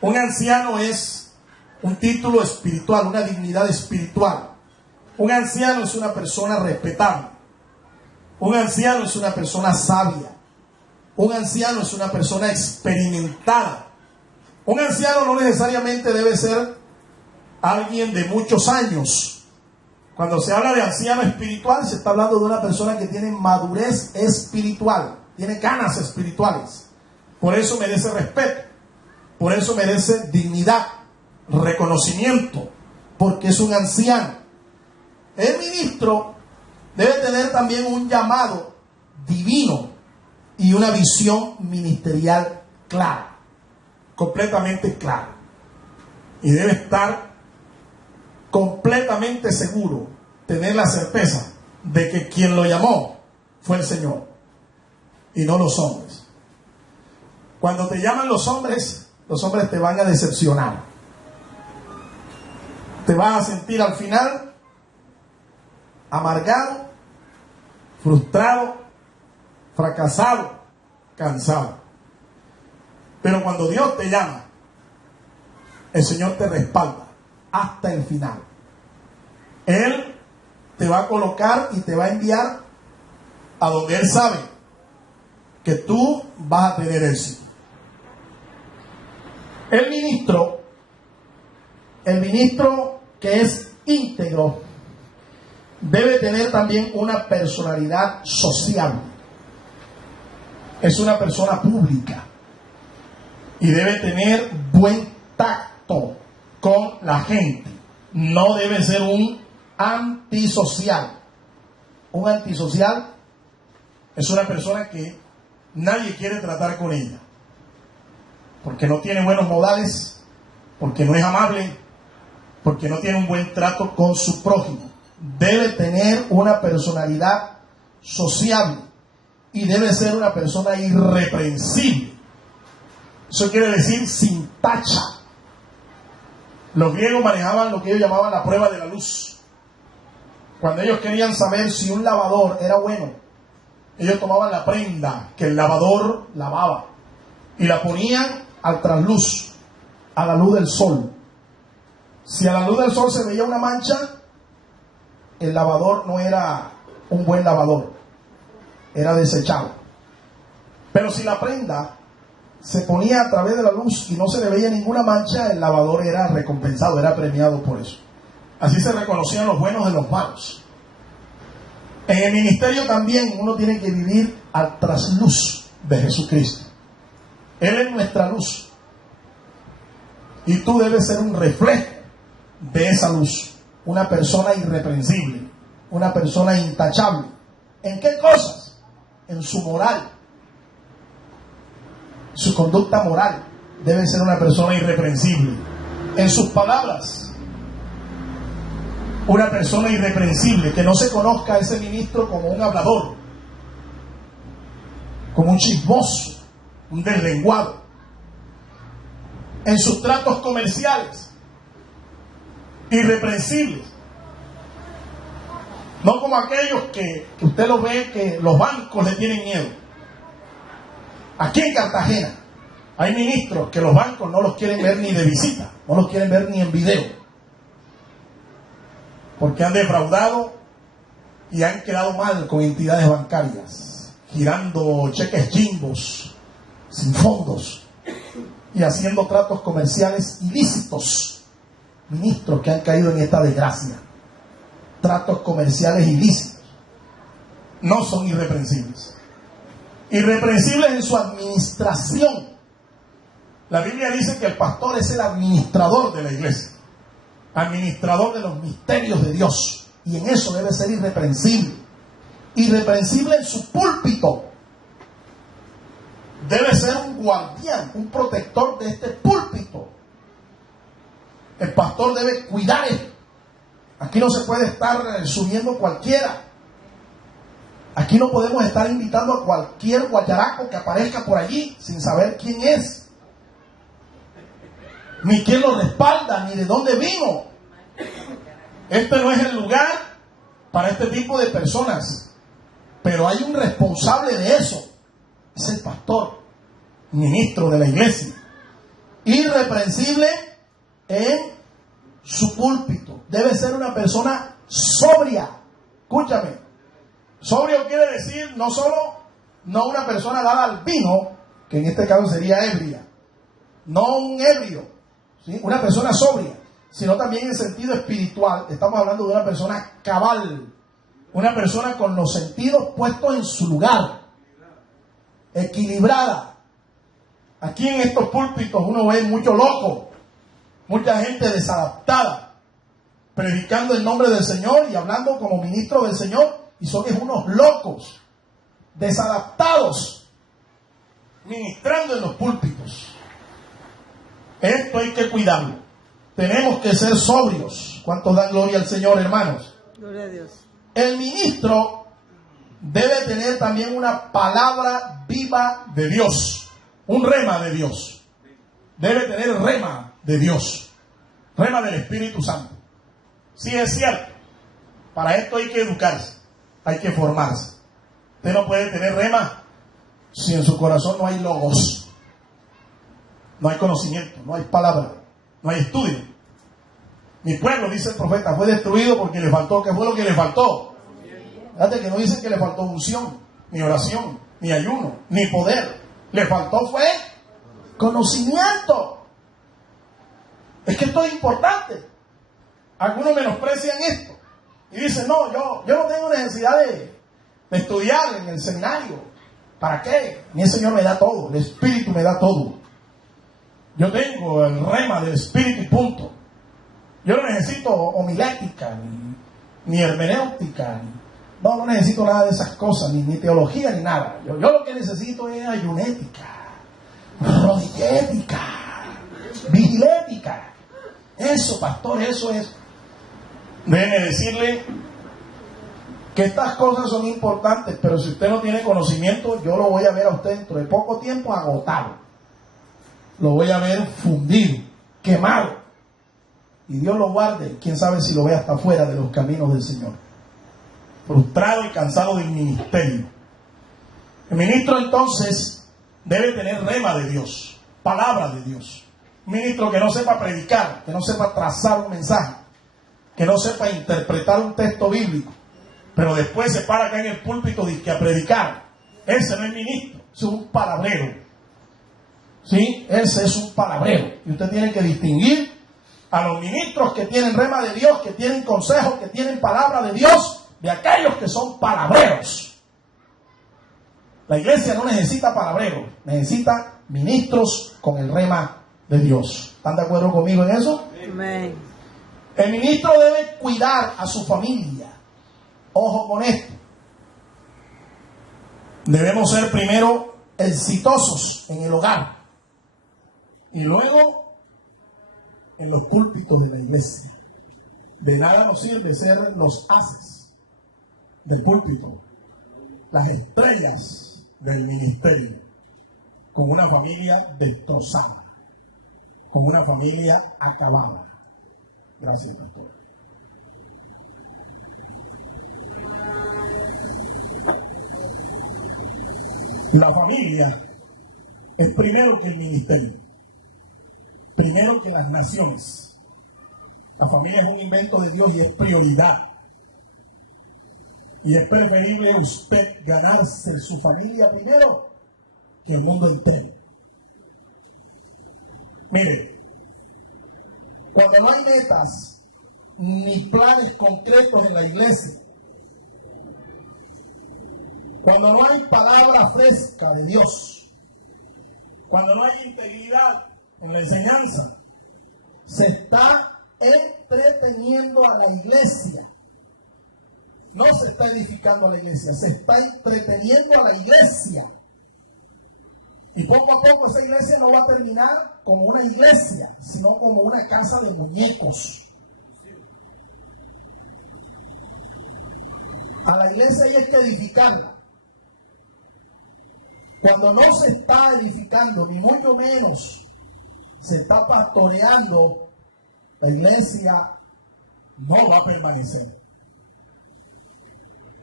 Un anciano es un título espiritual, una dignidad espiritual. Un anciano es una persona respetable. Un anciano es una persona sabia. Un anciano es una persona experimentada. Un anciano no necesariamente debe ser alguien de muchos años. Cuando se habla de anciano espiritual, se está hablando de una persona que tiene madurez espiritual, tiene ganas espirituales. Por eso merece respeto, por eso merece dignidad, reconocimiento, porque es un anciano. El ministro debe tener también un llamado divino y una visión ministerial clara, completamente clara. Y debe estar completamente seguro, tener la certeza de que quien lo llamó fue el Señor y no los hombres. Cuando te llaman los hombres te van a decepcionar. Te vas a sentir al final amargado, frustrado, fracasado, cansado. Pero cuando Dios te llama, el Señor te respalda hasta el final. Él te va a colocar y te va a enviar a donde Él sabe que tú vas a tener éxito. El ministro que es íntegro debe tener también una personalidad sociable. Es una persona pública y debe tener buen tacto con la gente. No debe ser un antisocial. Un antisocial es una persona que nadie quiere tratar con ella, porque no tiene buenos modales, porque no es amable, porque no tiene un buen trato con su prójimo. Debe tener una personalidad sociable y debe ser una persona irreprensible. Eso quiere decir sin tacha. Los griegos manejaban lo que ellos llamaban la prueba de la luz. Cuando ellos querían saber si un lavador era bueno, ellos tomaban la prenda que el lavador lavaba y la ponían al trasluz, a la luz del sol. Si a la luz del sol se veía una mancha, el lavador no era un buen lavador, era desechado. Pero si la prenda se ponía a través de la luz y no se le veía ninguna mancha, el lavador era recompensado, era premiado por eso. Así se reconocían los buenos de los malos. En el ministerio también uno tiene que vivir al trasluz de Jesucristo. Él es nuestra luz. Y tú debes ser un reflejo de esa luz. Una persona irreprensible, una persona intachable. ¿En qué cosas? En su moral. Su conducta moral debe ser una persona irreprensible. En sus palabras, una persona irreprensible, que no se conozca a ese ministro como un hablador, como un chismoso, un deslenguado. En sus tratos comerciales, irreprensibles. No como aquellos que usted lo ve que los bancos le tienen miedo. Aquí en Cartagena hay ministros que los bancos no los quieren ver ni de visita, no los quieren ver ni en video, porque han defraudado y han quedado mal con entidades bancarias, girando cheques chimbos, sin fondos, y haciendo tratos comerciales ilícitos. Ministros que han caído en esta desgracia. Tratos comerciales ilícitos. No son irreprensibles. Irreprensibles en su administración. La Biblia dice que el pastor es el administrador de la iglesia, administrador de los misterios de Dios, y en eso debe ser irreprensible. Irreprensible en su púlpito. Debe ser un guardián, un protector de este púlpito. El pastor debe cuidar esto. Aquí no se puede estar subiendo cualquiera. Aquí no podemos estar invitando a cualquier guacharaco que aparezca por allí sin saber quién es, ni quién lo respalda, ni de dónde vino. Este no es el lugar para este tipo de personas. Pero hay un responsable de eso. Es el pastor, ministro de la iglesia. Irreprensible en su púlpito. Debe ser una persona sobria. Escúchame. Sobrio quiere decir no una persona dada al vino, que en este caso sería ebria. No un ebrio, ¿sí? Una persona sobria, sino también en sentido espiritual. Estamos hablando de una persona cabal, una persona con los sentidos puestos en su lugar, equilibrada. Aquí en estos púlpitos uno ve mucho loco, mucha gente desadaptada, predicando el nombre del Señor y hablando como ministro del Señor, y son unos locos, desadaptados, ministrando en los púlpitos. Esto hay que cuidarlo. Tenemos que ser sobrios. ¿Cuántos dan gloria al Señor, hermanos? Gloria a Dios. El ministro debe tener también una palabra viva de Dios, un rema de Dios. Debe tener rema de Dios, rema del Espíritu Santo. Sí, es cierto. Para esto hay que educarse, hay que formarse. Usted no puede tener rema si en su corazón no hay logos, no hay conocimiento, no hay palabra, no hay estudio. Mi pueblo, dice el profeta, fue destruido porque le faltó. ¿Qué fue lo que le faltó? Fíjate que no dicen que le faltó unción, ni oración, ni ayuno, ni poder. Le faltó fue conocimiento. Es que esto es importante. Algunos menosprecian esto y dicen, no, yo no tengo necesidad de estudiar en el seminario. ¿Para qué? Mi Señor me da todo, el Espíritu me da todo. Yo tengo el rema del Espíritu y punto. Yo no necesito homilética, ni hermenéutica, no necesito nada de esas cosas, ni teología, ni nada. Yo lo que necesito es ayunética, rodillética, vigilética. Eso, pastor, eso es. Déjeme decirle que estas cosas son importantes, pero si usted no tiene conocimiento, yo lo voy a ver a usted dentro de poco tiempo agotado. Lo voy a ver fundido, quemado. Y Dios lo guarde, quién sabe si lo ve hasta fuera de los caminos del Señor. Frustrado y cansado del ministerio. El ministro entonces debe tener rema de Dios, palabra de Dios. Un ministro que no sepa predicar, que no sepa trazar un mensaje, que no sepa interpretar un texto bíblico, pero después se para acá en el púlpito y que a predicar. Ese no es ministro, es un palabrero. ¿Sí? Ese es un palabrero. Y usted tiene que distinguir a los ministros que tienen rema de Dios, que tienen consejos, que tienen palabra de Dios, de aquellos que son palabreros. La iglesia no necesita palabreros, necesita ministros con el rema de Dios. ¿Están de acuerdo conmigo en eso? Amén. El ministro debe cuidar a su familia. Ojo con esto. Debemos ser primero exitosos en el hogar y luego en los púlpitos de la iglesia. De nada nos sirve ser los haces del púlpito, las estrellas del ministerio, con una familia destrozada, con una familia acabada. Gracias, pastor. La familia es primero que el ministerio, primero que las naciones. La familia es un invento de Dios y es prioridad. Y es preferible usted ganarse su familia primero que el mundo entero. Mire, cuando no hay metas ni planes concretos en la iglesia, cuando no hay palabra fresca de Dios, cuando no hay integridad en la enseñanza, se está entreteniendo a la iglesia. No se está edificando a la iglesia, se está entreteniendo a la iglesia. Y poco a poco esa iglesia no va a terminar como una iglesia, sino como una casa de muñecos. A la iglesia hay que edificarla. Cuando no se está edificando, ni mucho menos se está pastoreando, la iglesia no va a permanecer.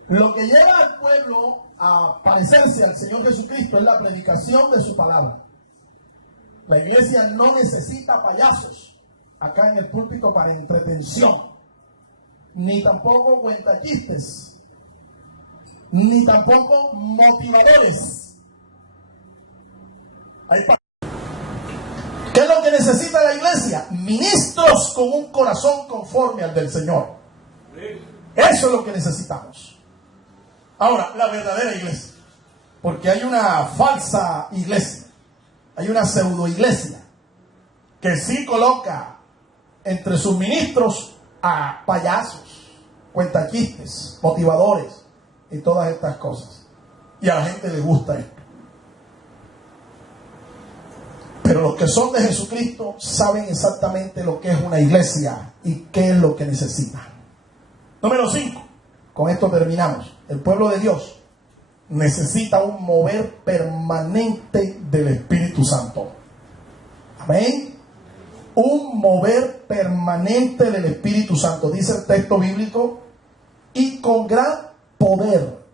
Lo que lleva al pueblo a parecerse al Señor Jesucristo es la predicación de su palabra. La iglesia no necesita payasos acá en el púlpito para entretención, ni tampoco cuentachistes, ni tampoco motivadores. ¿Qué es lo que necesita la iglesia? Ministros con un corazón conforme al del Señor. Eso es lo que necesitamos. Ahora, la verdadera iglesia. Porque hay una falsa iglesia. Hay una pseudo iglesia que sí coloca entre sus ministros a payasos, cuentachistes, motivadores y todas estas cosas. Y a la gente le gusta esto. Pero los que son de Jesucristo saben exactamente lo que es una iglesia y qué es lo que necesita. Número 5. Con esto terminamos. El pueblo de Dios necesita un mover permanente del Espíritu Santo. Amén. Un mover permanente del Espíritu Santo. Dice el texto bíblico. Y con gran poder.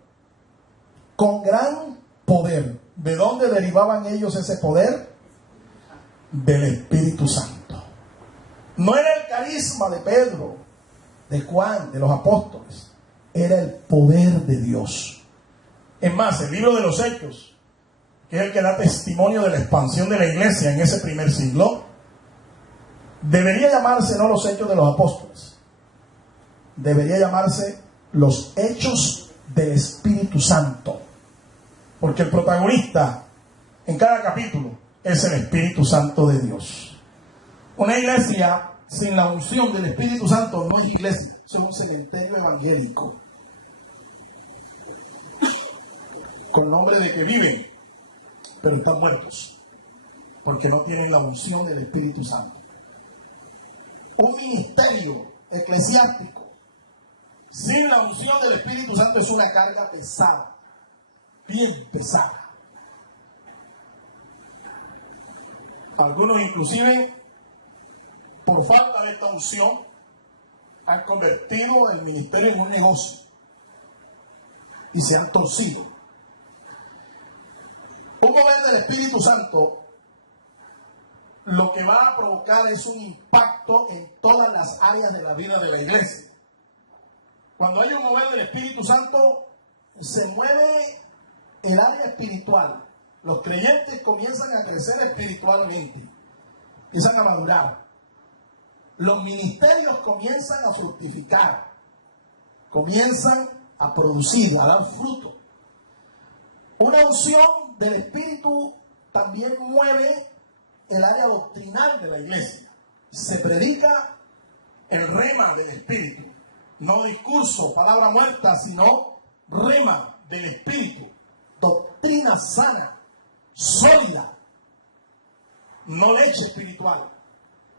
Con gran poder. ¿De dónde derivaban ellos ese poder? Del Espíritu Santo. No era el carisma de Pedro, de Juan, de los apóstoles. Era el poder de Dios. Es más, el libro de los Hechos, que es el que da testimonio de la expansión de la iglesia en ese primer siglo, debería llamarse no los Hechos de los Apóstoles, debería llamarse los Hechos del Espíritu Santo, porque el protagonista en cada capítulo es el Espíritu Santo de Dios. Una iglesia sin la unción del Espíritu Santo no es iglesia, es un cementerio evangélico, con nombre de que viven, pero están muertos, porque no tienen la unción del Espíritu Santo. Un ministerio eclesiástico sin la unción del Espíritu Santo es una carga pesada, bien pesada. Algunos inclusive, por falta de esta unción, han convertido el ministerio en un negocio y se han torcido. Un mover del Espíritu Santo lo que va a provocar es un impacto en todas las áreas de la vida de la iglesia. Cuando hay un mover del Espíritu Santo, se mueve el área espiritual. Los creyentes comienzan a crecer espiritualmente, empiezan a madurar. Los ministerios comienzan a fructificar, comienzan a producir, a dar fruto. Una unción del Espíritu también mueve el área doctrinal de la iglesia. Se predica el rema del Espíritu, no discurso, palabra muerta, sino rema del Espíritu, doctrina sana, sólida, no leche espiritual.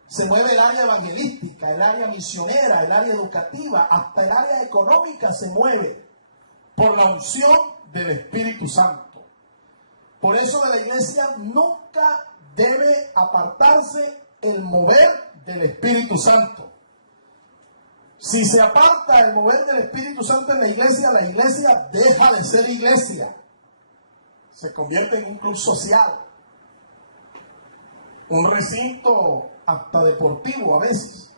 Se mueve el área evangelística, el área misionera, el área educativa, hasta el área económica se mueve por la unción del Espíritu Santo. Por eso de la iglesia nunca debe apartarse el mover del Espíritu Santo. Si se aparta el mover del Espíritu Santo en la iglesia deja de ser iglesia. Se convierte en un club social, un recinto hasta deportivo a veces.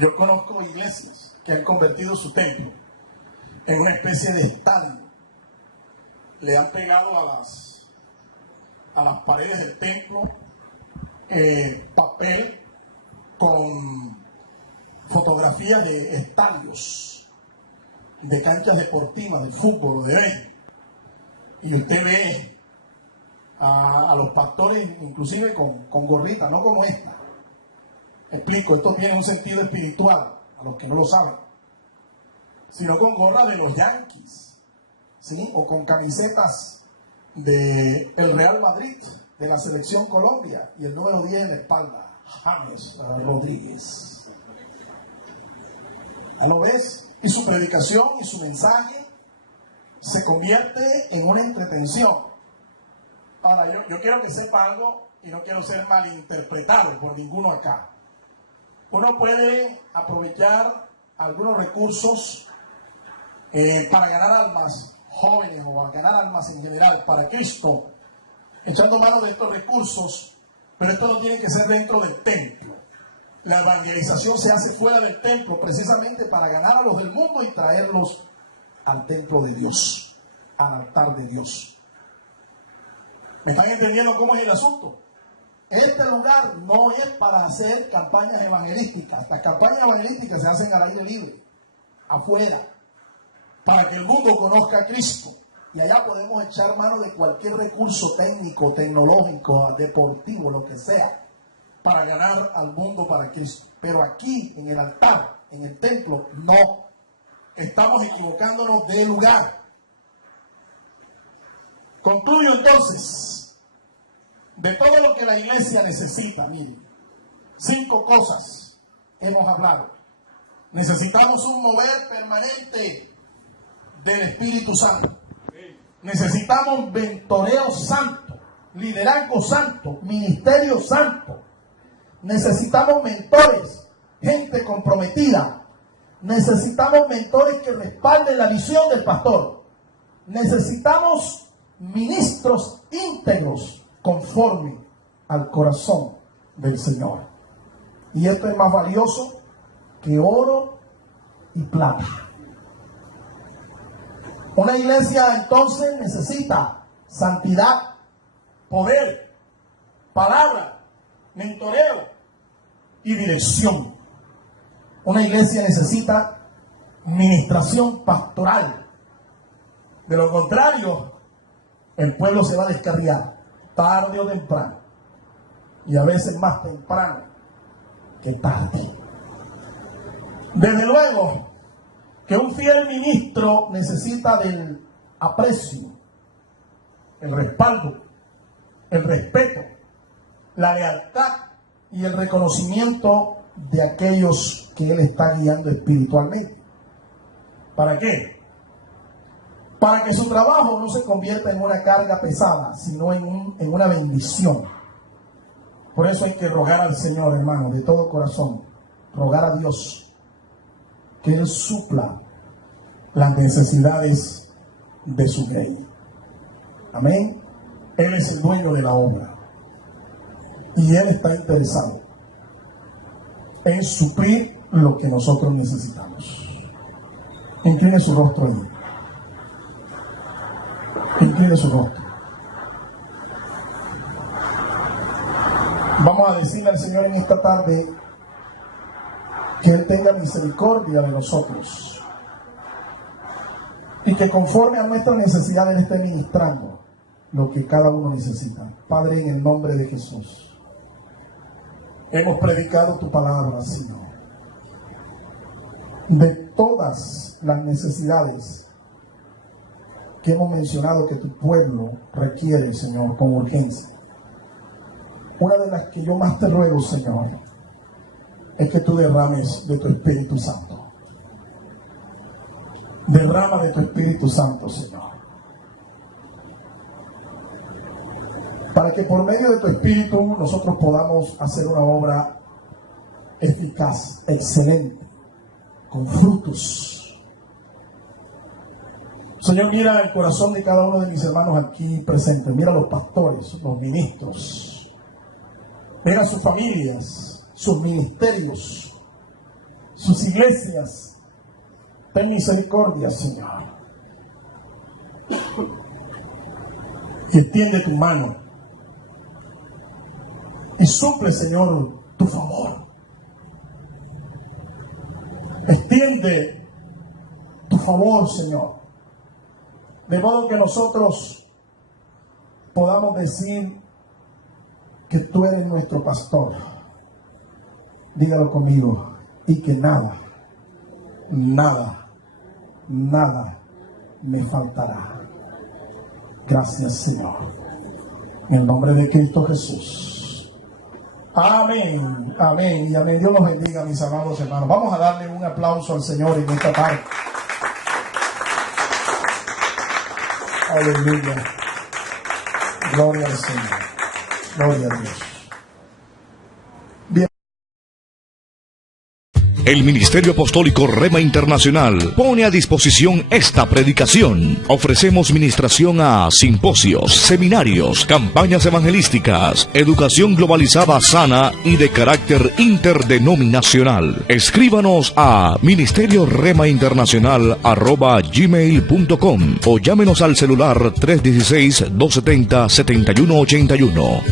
Yo conozco iglesias que han convertido su templo en una especie de estadio. Le han pegado a las paredes del templo papel con fotografías de estadios, de canchas deportivas, de fútbol o de béisbol. Y usted ve a los pastores inclusive con gorrita, no como esta. Explico, esto tiene un sentido espiritual, a los que no lo saben, sino con gorra de los Yankees, ¿sí? O con camisetas del Real Madrid, de la Selección Colombia, y el número 10 en la espalda, James Rodríguez. ¿Lo ves? Y su predicación y su mensaje se convierte en una entretención. Ahora, yo quiero que sepa algo y no quiero ser malinterpretado por ninguno acá. Uno puede aprovechar algunos recursos para ganar almas jóvenes o a ganar almas en general para Cristo, echando mano de estos recursos, pero esto no tiene que ser dentro del templo. La evangelización se hace fuera del templo precisamente para ganar a los del mundo y traerlos al templo de Dios, al altar de Dios. ¿Me están entendiendo cómo es el asunto? Este lugar no es para hacer campañas evangelísticas. Las campañas evangelísticas se hacen al aire libre, afuera, para que el mundo conozca a Cristo. Y allá podemos echar mano de cualquier recurso técnico, tecnológico, deportivo, lo que sea, para ganar al mundo para Cristo. Pero aquí, en el altar, en el templo, no. Estamos equivocándonos de lugar. Concluyo entonces, de todo lo que la iglesia necesita, miren, 5 cosas hemos hablado. Necesitamos un mover permanente del Espíritu Santo. Necesitamos mentoreo santo, liderazgo santo, ministerio santo. Necesitamos mentores, gente comprometida. Necesitamos mentores que respalden la visión del pastor. Necesitamos ministros íntegros conforme al corazón del Señor. Y esto es más valioso que oro y plata. Una iglesia entonces necesita santidad, poder, palabra, mentoreo y dirección. Una iglesia necesita ministración pastoral. De lo contrario, el pueblo se va a descarriar tarde o temprano, y a veces más temprano que tarde. Desde luego que un fiel ministro necesita del aprecio, el respaldo, el respeto, la lealtad y el reconocimiento de aquellos que él está guiando espiritualmente. ¿Para qué? Para que su trabajo no se convierta en una carga pesada, sino en una bendición. Por eso hay que rogar al Señor, hermano, de todo corazón, rogar a Dios que Él supla las necesidades de su rey. Amén. Él es el dueño de la obra y Él está interesado en suplir lo que nosotros necesitamos. Incline su rostro allí. Incline su rostro. Vamos a decirle al Señor en esta tarde que Él tenga misericordia de nosotros y que conforme a nuestras necesidades Él esté ministrando lo que cada uno necesita. Padre, en el nombre de Jesús, hemos predicado tu palabra, Señor, de todas las necesidades que hemos mencionado que tu pueblo requiere, Señor, con urgencia. Una de las que yo más te ruego, Señor, es que tú derrames de tu Espíritu Santo. Derrama de tu Espíritu Santo, Señor, para que por medio de tu Espíritu nosotros podamos hacer una obra eficaz, excelente, con frutos. Señor, mira el corazón de cada uno de mis hermanos aquí presentes. Mira los pastores, los ministros. Mira sus familias, sus ministerios, sus iglesias. Ten misericordia, Señor. Y extiende tu mano. Y suple, Señor, tu favor. Extiende tu favor, Señor. De modo que nosotros podamos decir que tú eres nuestro pastor. Dígalo conmigo. Y que nada me faltará. Gracias, Señor. En el nombre de Cristo Jesús. Amén, amén y amén. Dios los bendiga, mis amados hermanos. Vamos a darle un aplauso al Señor en esta tarde. Aleluya. Gloria al Señor. Gloria a Dios. Bien. El Ministerio Apostólico Rema Internacional pone a disposición esta predicación. Ofrecemos ministración a simposios, seminarios, campañas evangelísticas, educación globalizada sana y de carácter interdenominacional. Escríbanos a ministerioremainternacional@gmail.com o llámenos al celular 316-270-7181.